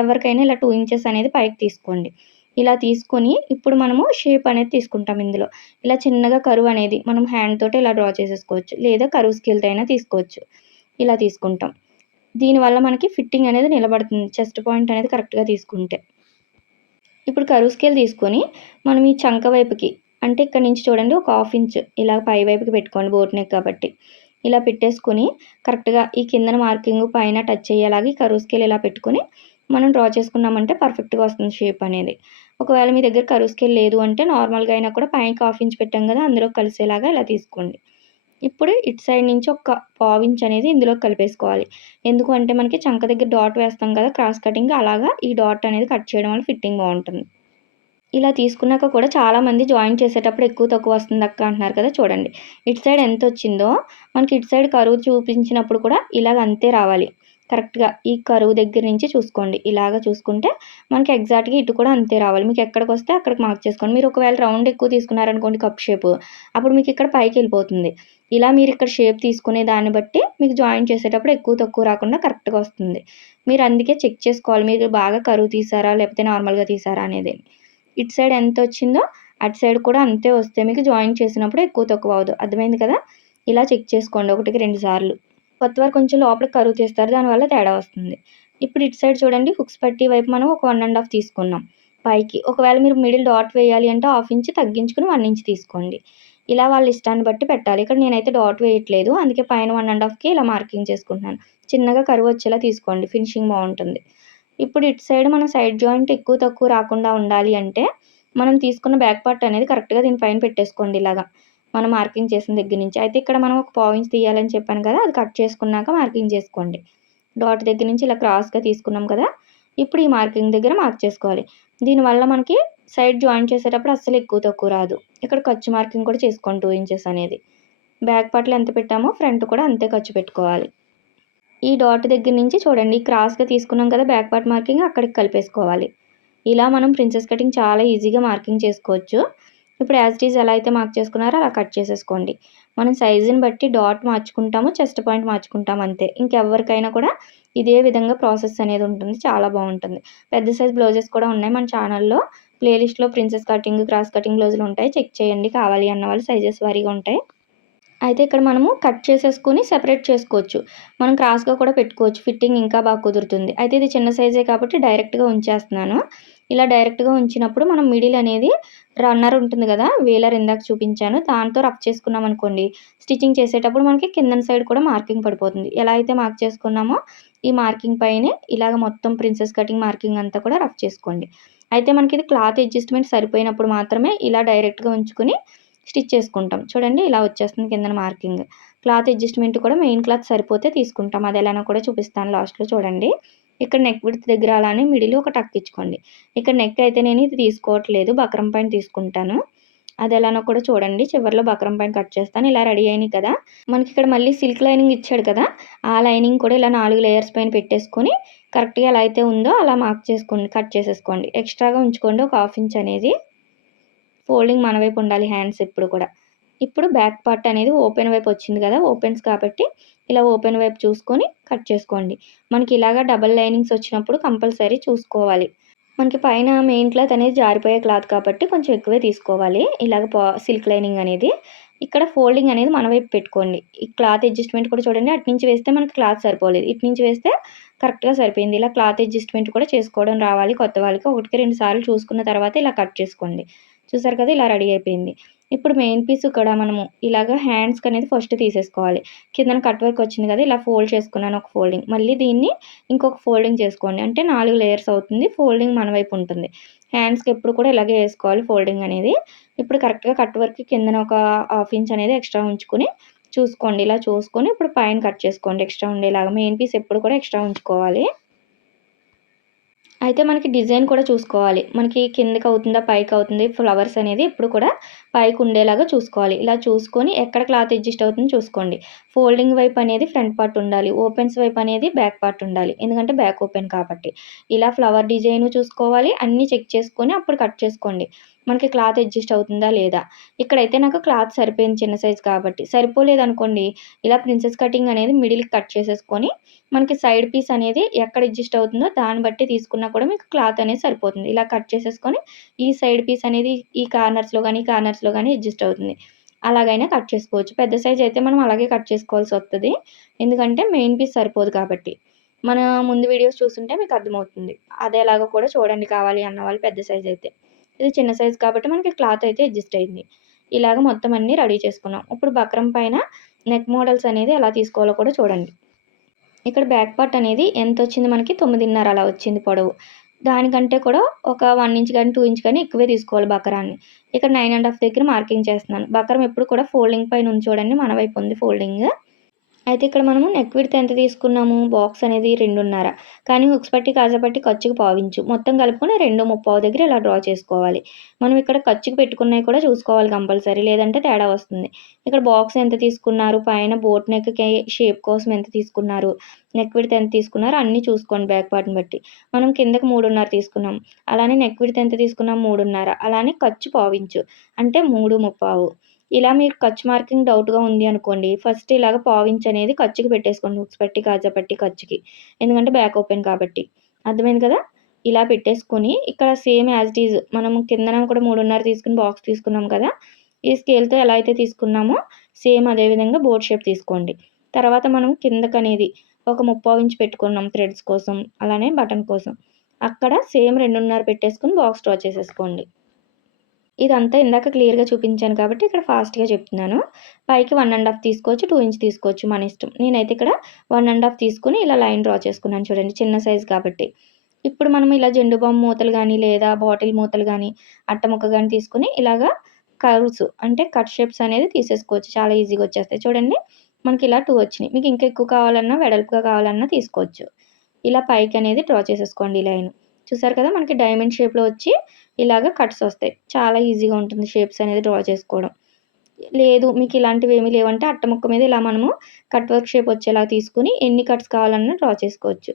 ఎవరికైనా ఇలా 2 ఇంచెస్ అనేది పైకి తీసుకోండి. ఇలా తీసుకొని ఇప్పుడు మనము షేప్ అనేది తీసుకుంటాం ఇందులో. ఇలా చిన్నగా కరువు అనేది మనం హ్యాండ్ తోటి ఇలా డ్రా చేసేసుకోవచ్చు, లేదా కరువు స్కేల్తో అయినా తీసుకోవచ్చు. ఇలా తీసుకుంటాం. దీనివల్ల మనకి ఫిట్టింగ్ అనేది నిలబడుతుంది, చెస్ట్ పాయింట్ అనేది కరెక్ట్గా తీసుకుంటే. ఇప్పుడు కరువు స్కేల్ తీసుకొని మనం ఈ చంక వైపుకి, అంటే ఇక్కడ నుంచి చూడండి ఒక 1/2 ఇంచ్ ఇలా పై వైపుకి పెట్టుకోండి, బోట్ నెక్ కాబట్టి. ఇలా పెట్టేసుకొని కరెక్ట్గా ఈ కిందన మార్కింగ్ పైన టచ్ అయ్యేలాగా ఈ కరువు స్కేల్ ఇలా పెట్టుకొని మనం డ్రా చేసుకున్నామంటే పర్ఫెక్ట్గా వస్తుంది షేప్ అనేది. ఒకవేళ మీ దగ్గర కరువు స్కేల్ లేదు అంటే నార్మల్గా అయినా కూడా పైకి 1/2 ఇంచ్ పెట్టాం కదా, అందులో కలిసేలాగా ఇలా తీసుకోండి. ఇప్పుడు ఇటు సైడ్ నుంచి ఒక 1/4 ఇంచ్ అనేది ఇందులో కలిపేసుకోవాలి. ఎందుకు అంటే మనకి చంక దగ్గర డాట్ వేస్తాం కదా క్రాస్ కటింగ్, అలాగా ఈ డాట్ అనేది కట్ చేయడం వల్ల ఫిట్టింగ్ బాగుంటుంది. ఇలా తీసుకున్నాక కూడా చాలామంది జాయిన్ చేసేటప్పుడు ఎక్కువ తక్కువ వస్తుంది అక్క అంటున్నారు కదా, చూడండి ఇటు సైడ్ ఎంత వచ్చిందో మనకి ఇటు సైడ్ కరువు చూపించినప్పుడు కూడా ఇలాగ అంతే రావాలి. కరెక్ట్గా ఈ కరువు దగ్గర నుంచి చూసుకోండి, ఇలాగ చూసుకుంటే మనకి ఎగ్జాక్ట్గా ఇటు కూడా అంతే రావాలి. మీకు ఎక్కడికి వస్తే అక్కడికి మార్క్ చేసుకోండి. మీరు ఒకవేళ రౌండ్ ఎక్కువ తీసుకున్నారనుకోండి కప్ షేప్, అప్పుడు మీకు ఇక్కడ పైకి వెళ్ళిపోతుంది. ఇలా మీరు ఇక్కడ షేప్ తీసుకునే దాన్ని బట్టి మీకు జాయిన్ చేసేటప్పుడు ఎక్కువ తక్కువ రాకుండా కరెక్ట్గా వస్తుంది. మీరు అందుకే చెక్ చేసుకోవాలి, మీరు బాగా కరువు తీసారా లేకపోతే నార్మల్గా తీసారా అనేది. ఇటు సైడ్ ఎంత వచ్చిందో అటు సైడ్ కూడా అంతే వస్తే మీకు జాయిన్ చేసినప్పుడు ఎక్కువ తక్కువ అవ్వదు. అర్థమైంది కదా? ఇలా చెక్ చేసుకోండి 1-2 సార్లు. కొత్త వారు కొంచెం లోపలికి కరువు తీస్తారు, దానివల్ల తేడా వస్తుంది. ఇప్పుడు ఇటు సైడ్ చూడండి, హుక్స్ పట్టీ వైపు మనం ఒక 1.5 తీసుకున్నాం పైకి. ఒకవేళ మీరు మిడిల్ డాట్ వేయాలి అంటే 1/2 ఇంచ్ తగ్గించుకుని 1 ఇంచ్ తీసుకోండి. ఇలా వాళ్ళ ఇష్టాన్ని బట్టి పెట్టాలి. ఇక్కడ నేనైతే డాట్ వేయట్లేదు, అందుకే పైన 1.5కి ఇలా మార్కింగ్ చేసుకుంటున్నాను. చిన్నగా కరువు వచ్చేలా తీసుకోండి, ఫినిషింగ్ బాగుంటుంది. ఇప్పుడు ఇటు సైడ్ మన సైడ్ జాయింట్ ఎక్కువ తక్కువ రాకుండా ఉండాలి అంటే మనం తీసుకున్న బ్యాక్ పార్ట్ అనేది కరెక్ట్గా దీనిపైన పెట్టేసుకోండి ఇలాగా మనం మార్కింగ్ చేసిన దగ్గర నుంచి. అయితే ఇక్కడ మనం ఒక 1/4 ఇంచ్ తీయాలని చెప్పాను కదా, అది కట్ చేసుకున్నాక మార్కింగ్ చేసుకోండి. డాట్ దగ్గర నుంచి ఇలా క్రాస్గా తీసుకున్నాం కదా, ఇప్పుడు ఈ మార్కింగ్ దగ్గర మార్క్ చేసుకోవాలి. దీనివల్ల మనకి సైడ్ జాయిన్ చేసేటప్పుడు అస్సలు ఎక్కువ తక్కువ రాదు. ఇక్కడ ఖర్చు మార్కింగ్ కూడా చేసుకోండి 2 ఇంచెస్ అనేది. బ్యాక్ పార్ట్లో ఎంత పెట్టామో ఫ్రంట్ కూడా అంతే ఖర్చు పెట్టుకోవాలి. ఈ డాట్ దగ్గర నుంచి చూడండి క్రాస్గా తీసుకున్నాం కదా బ్యాక్ పార్ట్ మార్కింగ్, అక్కడికి కలిపేసుకోవాలి. ఇలా మనం ప్రిన్సెస్ కటింగ్ చాలా ఈజీగా మార్కింగ్ చేసుకోవచ్చు. ఇప్పుడు యాజ్ ఇట్ ఈజ్ ఎలా అయితే మార్క్ చేసుకున్నారో అలా కట్ చేసేసుకోండి. మనం సైజుని బట్టి డాట్ మార్చుకుంటాము, చెస్ట్ పాయింట్ మార్చుకుంటాము అంతే. ఇంకెవరికైనా కూడా ఇదే విధంగా ప్రాసెస్ అనేది ఉంటుంది, చాలా బాగుంటుంది. పెద్ద సైజ్ బ్లౌజెస్ కూడా ఉన్నాయి మన ఛానల్లో. ప్లేలిస్ట్లో ప్రిన్సెస్ కటింగ్, క్రాస్ కటింగ్ బ్లౌజులు ఉంటాయి, చెక్ చేయండి. కావాలి అన్న వాళ్ళు సైజెస్ వారీగా ఉంటాయి. అయితే ఇక్కడ మనము కట్ చేసేసుకొని సెపరేట్ చేసుకోవచ్చు. మనం క్రాస్గా కూడా పెట్టుకోవచ్చు, ఫిట్టింగ్ ఇంకా బాగా కుదురుతుంది. అయితే ఇది చిన్న సైజే కాబట్టి డైరెక్ట్గా ఉంచేస్తున్నాను. ఇలా డైరెక్ట్గా ఉంచినప్పుడు మనం మిడిల్ అనేది రన్నర్ ఉంటుంది కదా, వేలర్ ఇందాక చూపించాను, దాంతో రఫ్ చేసుకున్నాం అనుకోండి, స్టిచ్చింగ్ చేసేటప్పుడు మనకి కిందన సైడ్ కూడా మార్కింగ్ పడిపోతుంది. ఎలా అయితే మార్క్ చేసుకున్నామో ఈ మార్కింగ్ పైనే ఇలాగ మొత్తం ప్రిన్సెస్ కటింగ్ మార్కింగ్ అంతా కూడా రఫ్ చేసుకోండి. అయితే మనకి ఇది క్లాత్ అడ్జస్ట్మెంట్ సరిపోయినప్పుడు మాత్రమే ఇలా డైరెక్ట్గా ఉంచుకొని స్టిచ్ చేసుకుంటాం. చూడండి ఇలా వచ్చేస్తుంది కిందన మార్కింగ్. క్లాత్ అడ్జస్ట్‌మెంట్ కూడా మెయిన్ క్లాత్ సరిపోతే తీసుకుంటాం. అది ఎలానో కూడా చూపిస్తాను లాస్ట్‌లో చూడండి. ఇక్కడ నెక్ విడ్త్ దగ్గర అలానే మిడిల్ ఒక టక్ ఇచ్చుకోండి. ఇక్కడ నెక్ అయితే నేను ఇది తీసుకోవట్లేదు, బక్రం పైన తీసుకుంటాను. అది ఎలానో కూడా చూడండి. చివరిలో బక్రం పైన కట్ చేస్తాను. ఇలా రెడీ అయినాయి కదా! మనకి ఇక్కడ మళ్ళీ సిల్క్ లైనింగ్ ఇచ్చాడు కదా! ఆ లైనింగ్ కూడా ఇలా 4 లేయర్స్ పైన పెట్టేసుకొని కరెక్ట్‌గా ఎలా అయితే ఉందో అలా మార్క్ చేసుకోండి, కట్ చేసేసుకోండి. ఎక్స్ట్రాగా ఉంచుకోండి ఒక 1/2 ఇంచ్ అనేది. ఫోల్డింగ్ మన వైపు ఉండాలి హ్యాండ్స్ ఎప్పుడు కూడా. ఇప్పుడు బ్యాక్ పార్ట్ అనేది ఓపెన్ వైపు వచ్చింది కదా! ఓపెన్స్ కాబట్టి ఇలా ఓపెన్ వైపు చూసుకొని కట్ చేసుకోండి. మనకి ఇలాగా డబుల్ లైనింగ్స్ వచ్చినప్పుడు కంపల్సరీ చూసుకోవాలి. మనకి పైన మెయిన్ క్లాత్ అనేది జారిపోయే క్లాత్ కాబట్టి కొంచెం ఎక్కువే తీసుకోవాలి. ఇలాగ సిల్క్ లైనింగ్ అనేది. ఇక్కడ ఫోల్డింగ్ అనేది మన వైపు పెట్టుకోండి. ఈ క్లాత్ అడ్జస్ట్‌మెంట్ కూడా చూడండి. అటు నుంచి వేస్తే మనకి క్లాత్ సరిపోలేదు. ఇటు నుంచి వేస్తే కరెక్ట్‌గా సరిపోయింది. ఇలా క్లాత్ అడ్జస్ట్‌మెంట్ కూడా చేసుకోవడం రావాలి కొత్త వాళ్ళకి. ఒకటికి 2 సార్లు చూసుకున్న తర్వాత ఇలా కట్ చేసుకోండి. చూసారు కదా! ఇలా రెడీ అయిపోయింది. ఇప్పుడు మెయిన్ పీస్ కూడా మనము ఇలాగ హ్యాండ్స్‌కి అనేది ఫస్ట్ తీసేసుకోవాలి. కిందన కట్ వర్క్ వచ్చింది కదా! ఇలా ఫోల్డ్ చేసుకున్నాను ఒక ఫోల్డింగ్. మళ్ళీ దీన్ని ఇంకొక ఫోల్డింగ్ చేసుకోండి. అంటే 4 లేయర్స్ అవుతుంది. ఫోల్డింగ్ మన వైపు ఉంటుంది. హ్యాండ్స్‌కి ఎప్పుడు కూడా ఇలాగే వేసుకోవాలి ఫోల్డింగ్ అనేది. ఇప్పుడు కరెక్ట్‌గా కట్ వర్క్‌కి కిందన ఒక 1/2 ఇంచ్ అనేది ఎక్స్ట్రా ఉంచుకొని చూసుకోండి. ఇలా చూసుకొని ఇప్పుడు పైన కట్ చేసుకోండి ఎక్స్ట్రా ఉండేలాగా. మెయిన్ పీస్ ఎప్పుడు కూడా ఎక్స్ట్రా ఉంచుకోవాలి. అయితే మనకి డిజైన్ కూడా చూసుకోవాలి. మనకి కిందకి అవుతుందా, పైకి అవుతుంది, ఫ్లవర్స్ అనేది ఎప్పుడు కూడా పైకి ఉండేలాగా చూసుకోవాలి. ఇలా చూసుకొని ఎక్కడ క్లాత్ అడ్జస్ట్ అవుతుందో చూసుకోండి. ఫోల్డింగ్ వైపు అనేది ఫ్రంట్ పార్ట్ ఉండాలి. ఓపెన్స్ వైపు అనేది బ్యాక్ పార్ట్ ఉండాలి. ఎందుకంటే బ్యాక్ ఓపెన్ కాబట్టి. ఇలా ఫ్లవర్ డిజైన్ చూసుకోవాలి. అన్నీ చెక్ చేసుకొని అప్పుడు కట్ చేసుకోండి. మనకి క్లాత్ అడ్జస్ట్ అవుతుందా లేదా. ఇక్కడైతే నాకు క్లాత్ సరిపోయింది చిన్న సైజ్ కాబట్టి. సరిపోలేదనుకోండి ఇలా ప్రిన్సెస్ కటింగ్ అనేది మిడిల్‌కి కట్ చేసేసుకొని మనకి సైడ్ పీస్ అనేది ఎక్కడ అడ్జస్ట్ అవుతుందో దాన్ని బట్టి తీసుకున్నా కూడా మీకు క్లాత్ అనేది సరిపోతుంది. ఇలా కట్ చేసేసుకొని ఈ సైడ్ పీస్ అనేది ఈ కార్నర్స్‌లో గాని అడ్జస్ట్ అవుతుంది. అలాగైనా కట్ చేసుకోవచ్చు. పెద్ద సైజ్ అయితే మనం అలాగే కట్ చేసుకోవాల్సొస్తది. ఎందుకంటే మెయిన్ పీస్ సరిపోదు కాబట్టి. మన ముందు వీడియోస్ చూసుంటే మీకు అర్థమవుతుంది. అదేలాగా కూడా చూడండి కావాలి అన్నవాళ్ళు పెద్ద సైజ్ అయితే. ఇది చిన్న సైజ్ కాబట్టి మనకి క్లాత్ అయితే అడ్జస్ట్ అయింది. ఇలాగ మొత్తం అన్నీ రెడీ చేసుకున్నాం. ఇప్పుడు బక్రం పైన నెక్ మోడల్స్ అనేది ఎలా తీసుకోవాలో కూడా చూడండి. ఇక్కడ బ్యాక్ పార్ట్ అనేది ఎంతొచ్చింది మనకి 9.5 అలా వచ్చింది పొడవు. దానికంటే కూడా ఒక 1 ఇంచ్ గాని, 2 ఇంచ్ గాని ఎక్కువే తీసుకోవాలి బకరాన్ని. ఇక్కడ 9½ దగ్గర మార్కింగ్ చేస్తున్నాను. బకరం ఎప్పుడు కూడా ఫోల్డింగ్ పైన ఉంది చూడండి. మన వైపు ఉంది ఫోల్డింగ్. అయితే ఇక్కడ మనము నెక్ విడ్త్ ఎంత తీసుకున్నాము? బాక్స్ అనేది 2.5. కానీ హుక్స్ పట్టి, కాజా పట్టి ఖర్చుకి పావించు. మొత్తం కలుపుకొని 2:30 దగ్గర ఇలా డ్రా చేసుకోవాలి. మనం ఇక్కడ ఖర్చుకి పెట్టుకున్నవి కూడా చూసుకోవాలి కంపల్సరీ. లేదంటే తేడా వస్తుంది. ఇక్కడ బాక్స్ ఎంత తీసుకున్నారు? పైన బోట్ నెక్‌కి షేప్ కోసం ఎంత తీసుకున్నారు? నెక్ విడ్త్ ఎంత తీసుకున్నారో అన్నీ చూసుకోండి బ్యాక్ పార్ట్‌ని బట్టి. మనం కిందకి 3.5 తీసుకున్నాం. అలానే నెక్ విడ్త్ ఎంత తీసుకున్నాం? 3.5. అలానే ఖర్చు పావించు. అంటే 3:30. ఇలా మీకు ఖర్చు మార్కింగ్ డౌట్‌గా ఉంది అనుకోండి. ఫస్ట్ ఇలాగ పావించ్ అనేది ఖర్చుకి పెట్టేసుకోండి. హుక్స్ పట్టి, కాజా పట్టి ఖర్చుకి. ఎందుకంటే బ్యాక్ ఓపెన్ కాబట్టి. అర్థమైంది కదా! ఇలా పెట్టేసుకొని ఇక్కడ సేమ్ యాజ్ ఇట్ ఈజ్ మనం కిందన కూడా 3.5 తీసుకొని బాక్స్ తీసుకున్నాం కదా! ఈ స్కేల్‌తో ఎలా అయితే తీసుకున్నామో సేమ్ అదే విధంగా బోట్ షేప్ తీసుకోండి. తర్వాత మనం కిందకనేది ఒక 3/4 ఇంచ్ పెట్టుకున్నాం థ్రెడ్స్ కోసం, అలానే బటన్ కోసం. అక్కడ సేమ్ 2.5 పెట్టేసుకొని బాక్స్ డ్రా చేసేసుకోండి. ఇదంతా ఇందాక క్లియర్‌గా చూపించాను కాబట్టి ఇక్కడ ఫాస్ట్‌గా చెప్తున్నాను. పైకి 1½ తీసుకోవచ్చు, 2 ఇంచ్ తీసుకోవచ్చు మన ఇష్టం. నేనైతే ఇక్కడ 1½ తీసుకొని ఇలా లైన్ డ్రా చేసుకున్నాను చూడండి. చిన్న సైజ్ కాబట్టి. ఇప్పుడు మనం ఇలా జెండు బామ్ మూతలు గానీ, లేదా బాటిల్ మూతలు గానీ, అట్ట ముక్క గానీ తీసుకొని ఇలాగా కర్వ్స్ అంటే కట్ షేప్స్ అనేది తీసేసుకోవచ్చు. చాలా ఈజీగా వచ్చేస్తాయి. చూడండి మనకి ఇలా 2 వచ్చినాయి. మీకు ఇంకా ఎక్కువ కావాలన్నా, వెడల్పుగా కావాలన్నా తీసుకోవచ్చు. ఇలా పైకనేది డ్రా చేసేసుకోండి ఈ లైన్. చూసారు కదా! మనకి డైమండ్ షేప్‌లో వచ్చి ఇలాగ కట్స్ వస్తాయి. చాలా ఈజీగా ఉంటుంది షేప్స్ అనేది డ్రా చేసుకోవడం. లేదు మీకు ఇలాంటివేమీ లేవంటే అట్ట ముక్క మీద ఇలా మనము కట్ వర్క్ షేప్ వచ్చేలా తీసుకొని ఎన్ని కట్స్ కావాలన్నా డ్రా చేసుకోవచ్చు.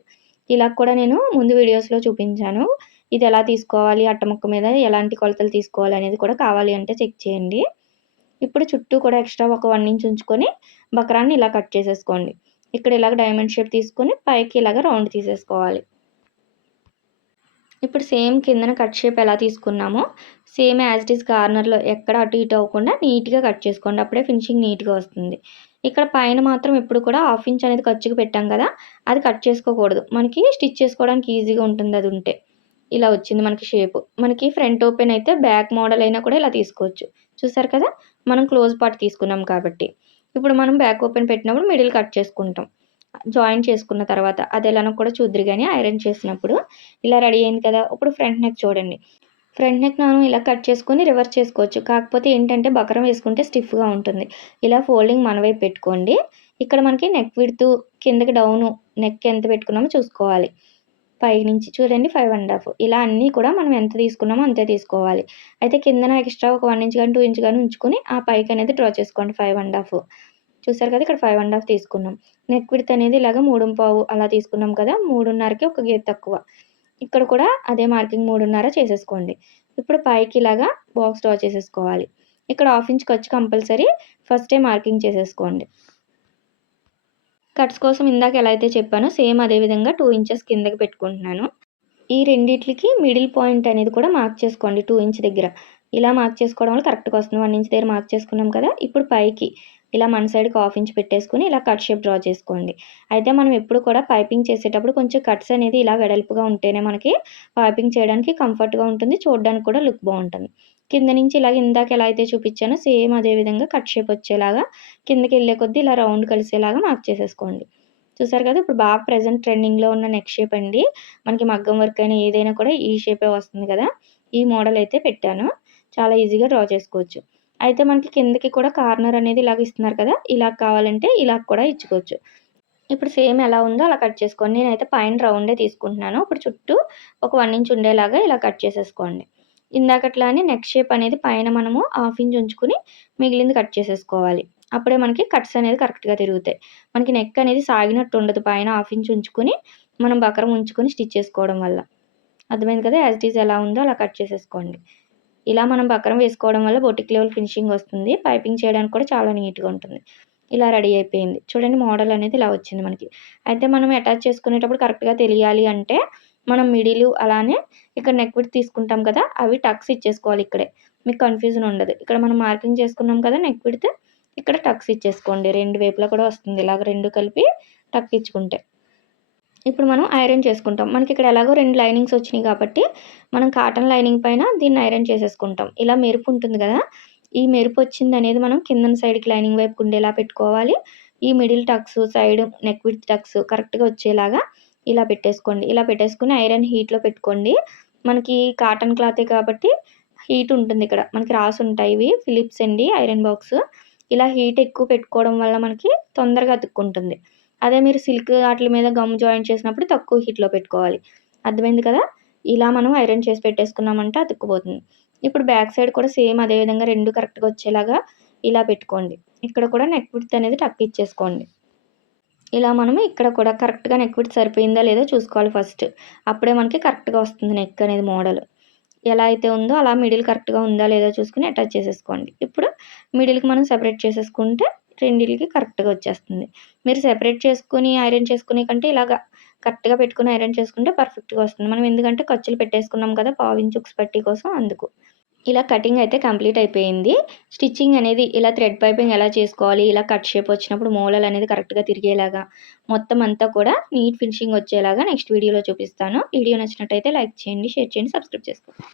ఇలా కూడా నేను ముందు వీడియోస్‌లో చూపించాను. ఇది ఎలా తీసుకోవాలి, అట్ట ముక్క మీద ఎలాంటి కొలతలు తీసుకోవాలి అనేది కూడా కావాలి అంటే చెక్ చేయండి. ఇప్పుడు చుట్టూ కూడా ఎక్స్ట్రా ఒక 1 ఇంచ్ ఉంచుకొని బకరాన్ని ఇలా కట్ చేసేసుకోండి. ఇక్కడ ఇలాగ డైమండ్ షేప్ తీసుకొని పైకి ఇలాగ రౌండ్ తీసేసుకోవాలి. ఇప్పుడు సేమ్ కిందన కట్ షేప్ ఎలా తీసుకున్నామో సేమ్ యాజ్ ఇట్ ఈజ్ కార్నర్‌లో ఎక్కడ అటు ఇటు అవ్వకుండా నీట్‌గా కట్ చేసుకోండి. అప్పుడే ఫినిషింగ్ నీట్‌గా వస్తుంది. ఇక్కడ పైన మాత్రం ఎప్పుడు కూడా 1/2 ఇంచ్ అనేది ఖర్చుకి పెట్టాం కదా! అది కట్ చేసుకోకూడదు. మనకి స్టిచ్ చేసుకోవడానికి ఈజీగా ఉంటుంది అది ఉంటే. ఇలా వచ్చింది మనకి షేపు. మనకి ఫ్రంట్ ఓపెన్ అయితే బ్యాక్ మోడల్ అయినా కూడా ఇలా తీసుకోవచ్చు. చూసారు కదా! మనం క్లోజ్ పార్ట్ తీసుకున్నాం కాబట్టి. ఇప్పుడు మనం బ్యాక్ ఓపెన్ పెట్టినప్పుడు మిడిల్ కట్ చేసుకుంటాం. జాయిన్ చేసుకున్న తర్వాత అది ఎలానో కూడా చూద్దురు గానీ ఐరన్ చేసినప్పుడు. ఇలా రెడీ అయింది కదా! ఇప్పుడు ఫ్రంట్ నెక్ చూడండి. ఫ్రంట్ నెక్ మనం ఇలా కట్ చేసుకొని రివర్స్ చేసుకోవచ్చు. కాకపోతే ఏంటంటే బకరం వేసుకుంటే స్టిఫ్‌గా ఉంటుంది. ఇలా ఫోల్డింగ్ మన వైపు పెట్టుకోండి. ఇక్కడ మనకి నెక్ విడ్త్ కిందకి డౌను నెక్ ఎంత పెట్టుకున్నామో చూసుకోవాలి. పైనుంచి చూడండి 5 ½ ఇలా అన్నీ కూడా మనం ఎంత తీసుకున్నామో అంతే తీసుకోవాలి. అయితే కిందన ఎక్స్ట్రా ఒక 1 ఇంచ్ గాని, 2 ఇంచ్ గాని ఉంచుకొని ఆ పైకనేది డ్రా చేసుకోండి 5 ½ చూసారు కదా! ఇక్కడ 5 ½ తీసుకున్నాం. నెక్ విడ్త్ అనేది ఇలాగ 3:15 అలా తీసుకున్నాం కదా! 3:30కి ఒక గీత తక్కువ. ఇక్కడ కూడా అదే మార్కింగ్ 3:30 చేసేసుకోండి. ఇప్పుడు పైకి ఇలాగా బాక్స్ డ్రా చేసేసుకోవాలి. ఇక్కడ 1/2 ఇంచ్ ఖర్చు కంపల్సరీ ఫస్టే మార్కింగ్ చేసేసుకోండి. కట్స్ కోసం ఇందాక ఎలా అయితే చెప్పానో సేమ్ అదే విధంగా 2 ఇంచెస్ కిందకి పెట్టుకుంటున్నాను. ఈ రెండిట్లికి మిడిల్ పాయింట్ అనేది కూడా మార్క్ చేసుకోండి 2 ఇంచ్ దగ్గర. ఇలా మార్క్ చేసుకోవడం వల్ల కరెక్ట్‌గా వస్తుంది. 1 ఇంచ్ దగ్గర మార్క్ చేసుకున్నాం కదా! ఇప్పుడు పైకి ఇలా మన సైడ్‌కి 1/2 ఇంచ్ పెట్టేసుకొని ఇలా కట్ షేప్ డ్రా చేసుకోండి. అయితే మనం ఎప్పుడు కూడా పైపింగ్ చేసేటప్పుడు కొంచెం కట్స్ అనేది ఇలా వెడల్పుగా ఉంటేనే మనకి పైపింగ్ చేయడానికి కంఫర్ట్‌గా ఉంటుంది. చూడడానికి కూడా లుక్ బావుంటుంది. కింద నుంచి ఇలాగ ఇందాక ఎలా అయితే చూపించానో సేమ్ అదే విధంగా కట్ షేప్ వచ్చేలాగా కిందకెళ్ళే కొద్దీ ఇలా రౌండ్ కలిసేలాగా మార్క్ చేసేసుకోండి. చూసారు కదా! ఇప్పుడు బాగా ప్రెజెంట్ ట్రెండింగ్‌లో ఉన్న నెక్ షేప్ అండి. మనకి మగ్గం వర్క్ అయినా ఏదైనా కూడా ఈ షేపే వస్తుంది కదా! ఈ మోడల్ అయితే పెట్టాను. చాలా ఈజీగా డ్రా చేసుకోవచ్చు. అయితే మనకి కిందకి కూడా కార్నర్ అనేది ఇలాగ ఇస్తున్నారు కదా! ఇలా కావాలంటే ఇలా కూడా ఇచ్చుకోవచ్చు. ఇప్పుడు సేమ్ ఎలా ఉందో అలా కట్ చేసుకోండి. నేనైతే పైన రౌండే తీసుకుంటున్నాను. ఇప్పుడు చుట్టూ ఒక 1 ఇంచ్ ఉండేలాగా ఇలా కట్ చేసేసుకోండి. ఇందాకట్లానే నెక్ షేప్ అనేది పైన మనము 1/2 ఇంచ్ ఉంచుకొని మిగిలింది కట్ చేసేసుకోవాలి. అప్పుడే మనకి కట్స్ అనేది కరెక్ట్‌గా తిరుగుతాయి. మనకి నెక్ అనేది సాగినట్టు ఉండదు. పైన 1/2 ఇంచ్ ఉంచుకొని మనం బకరం ఉంచుకొని స్టిచ్ చేసుకోవడం వల్ల. అర్థమైంది కదా! యాజ్ ఇట్ ఈజ్ ఎలా ఉందో అలా కట్ చేసేసుకోండి. ఇలా మనం బకరం వేసుకోవడం వల్ల బొటిక్ లెవెల్ ఫినిషింగ్ వస్తుంది. పైపింగ్ చేయడానికి కూడా చాలా నీట్‌గా ఉంటుంది. ఇలా రెడీ అయిపోయింది. చూడండి మోడల్ అనేది ఇలా వచ్చింది మనకి. అయితే మనం అటాచ్ చేసుకునేటప్పుడు కరెక్ట్‌గా తెలియాలి అంటే మనం మిడిలు అలానే ఇక్కడ నెక్ విడ్త్ తీసుకుంటాం కదా! అవి టక్స్ ఇచ్చేసుకోవాలి ఇక్కడే. మీకు కన్‌ఫ్యూజన్ ఉండదు. ఇక్కడ మనం మార్కింగ్ చేసుకున్నాం కదా! నెక్ విడ్త్ ఇక్కడ టక్స్ ఇచ్చేసుకోండి. 2 వైపులా కూడా వస్తుంది. ఇలాగ 2 కలిపి టక్ ఇచ్చుకుంటే. ఇప్పుడు మనం ఐరన్ చేసుకుంటాం. మనకి ఇక్కడ ఎలాగో 2 లైనింగ్స్ వచ్చినాయి కాబట్టి మనం కాటన్ లైనింగ్ పైన దీన్ని ఐరన్ చేసేసుకుంటాం. ఇలా మెరుపు ఉంటుంది కదా! ఈ మెరుపు వచ్చిందనేది మనం కిందన సైడ్‌కి లైనింగ్ వైపుకు ఉండేలా పెట్టుకోవాలి. ఈ middle tucks, side neck width tucks కరెక్ట్‌గా వచ్చేలాగా ఇలా పెట్టేసుకోండి. ఇలా పెట్టేసుకొని ఐరన్ హీట్‌లో పెట్టుకోండి. మనకి కాటన్ క్లాతే కాబట్టి హీట్ ఉంటుంది ఇక్కడ. మనకి రాసుంటాయి ఇవి ఫిలిప్స్ అండి ఐరన్ బాక్స్. ఇలా హీట్ ఎక్కువ పెట్టుకోవడం వల్ల మనకి తొందరగా అతుక్కుంటుంది. అదే మీరు సిల్క్ ఆటిల మీద గమ్ జాయింట్ చేసినప్పుడు తక్కువ హీట్‌లో పెట్టుకోవాలి. అర్థమైంది కదా! ఇలా మనం ఐరన్ చేసి పెట్టేసుకున్నామంటే అతుక్కుపోతుంది. ఇప్పుడు బ్యాక్ సైడ్ కూడా సేమ్ అదే విధంగా 2 కరెక్ట్‌గా వచ్చేలాగా ఇలా పెట్టుకోండి. ఇక్కడ కూడా నెక్ విడ్త్ అనేది టక్ ఇచ్చేసుకోండి. ఇలా మనము ఇక్కడ కూడా కరెక్ట్‌గా నెక్ విడ్త్ సరిపోయిందా లేదో చూసుకోవాలి ఫస్ట్. అప్పుడే మనకి కరెక్ట్‌గా వస్తుంది నెక్ అనేది మోడల్. ఎలా అయితే ఉందో అలా మిడిల్ కరెక్ట్‌గా ఉందా లేదో చూసుకొని అటాచ్ చేసేసుకోండి. ఇప్పుడు మిడిల్‌కి మనం సెపరేట్ చేసేసుకుంటే రెండిటికి కరెక్ట్‌గా వచ్చేస్తుంది. మీరు సెపరేట్ చేసుకొని ఐరన్ చేసుకునే కంటే ఇలాగా కరెక్ట్‌గా పెట్టుకొని ఐరన్ చేసుకుంటే పర్ఫెక్ట్‌గా వస్తుంది. మనం ఎందుకంటే ఖర్చులు పెట్టేసుకున్నాం కదా! పావించి హుక్స్ పట్టీ కోసం అందుకు. ఇలా కటింగ్ అయితే కంప్లీట్ అయిపోయింది. స్టిచ్చింగ్ అనేది ఇలా థ్రెడ్ పైపింగ్ ఎలా చేసుకోవాలి, ఇలా కట్ షేప్ వచ్చినప్పుడు మూలలు అనేది కరెక్ట్‌గా తిరిగేలాగా మొత్తం అంతా కూడా నీట్ ఫినిషింగ్ వచ్చేలాగా నెక్స్ట్ వీడియోలో చూపిస్తాను. వీడియో నచ్చినట్టయితే లైక్ చేయండి, షేర్ చేయండి, సబ్స్క్రైబ్ చేసుకోండి.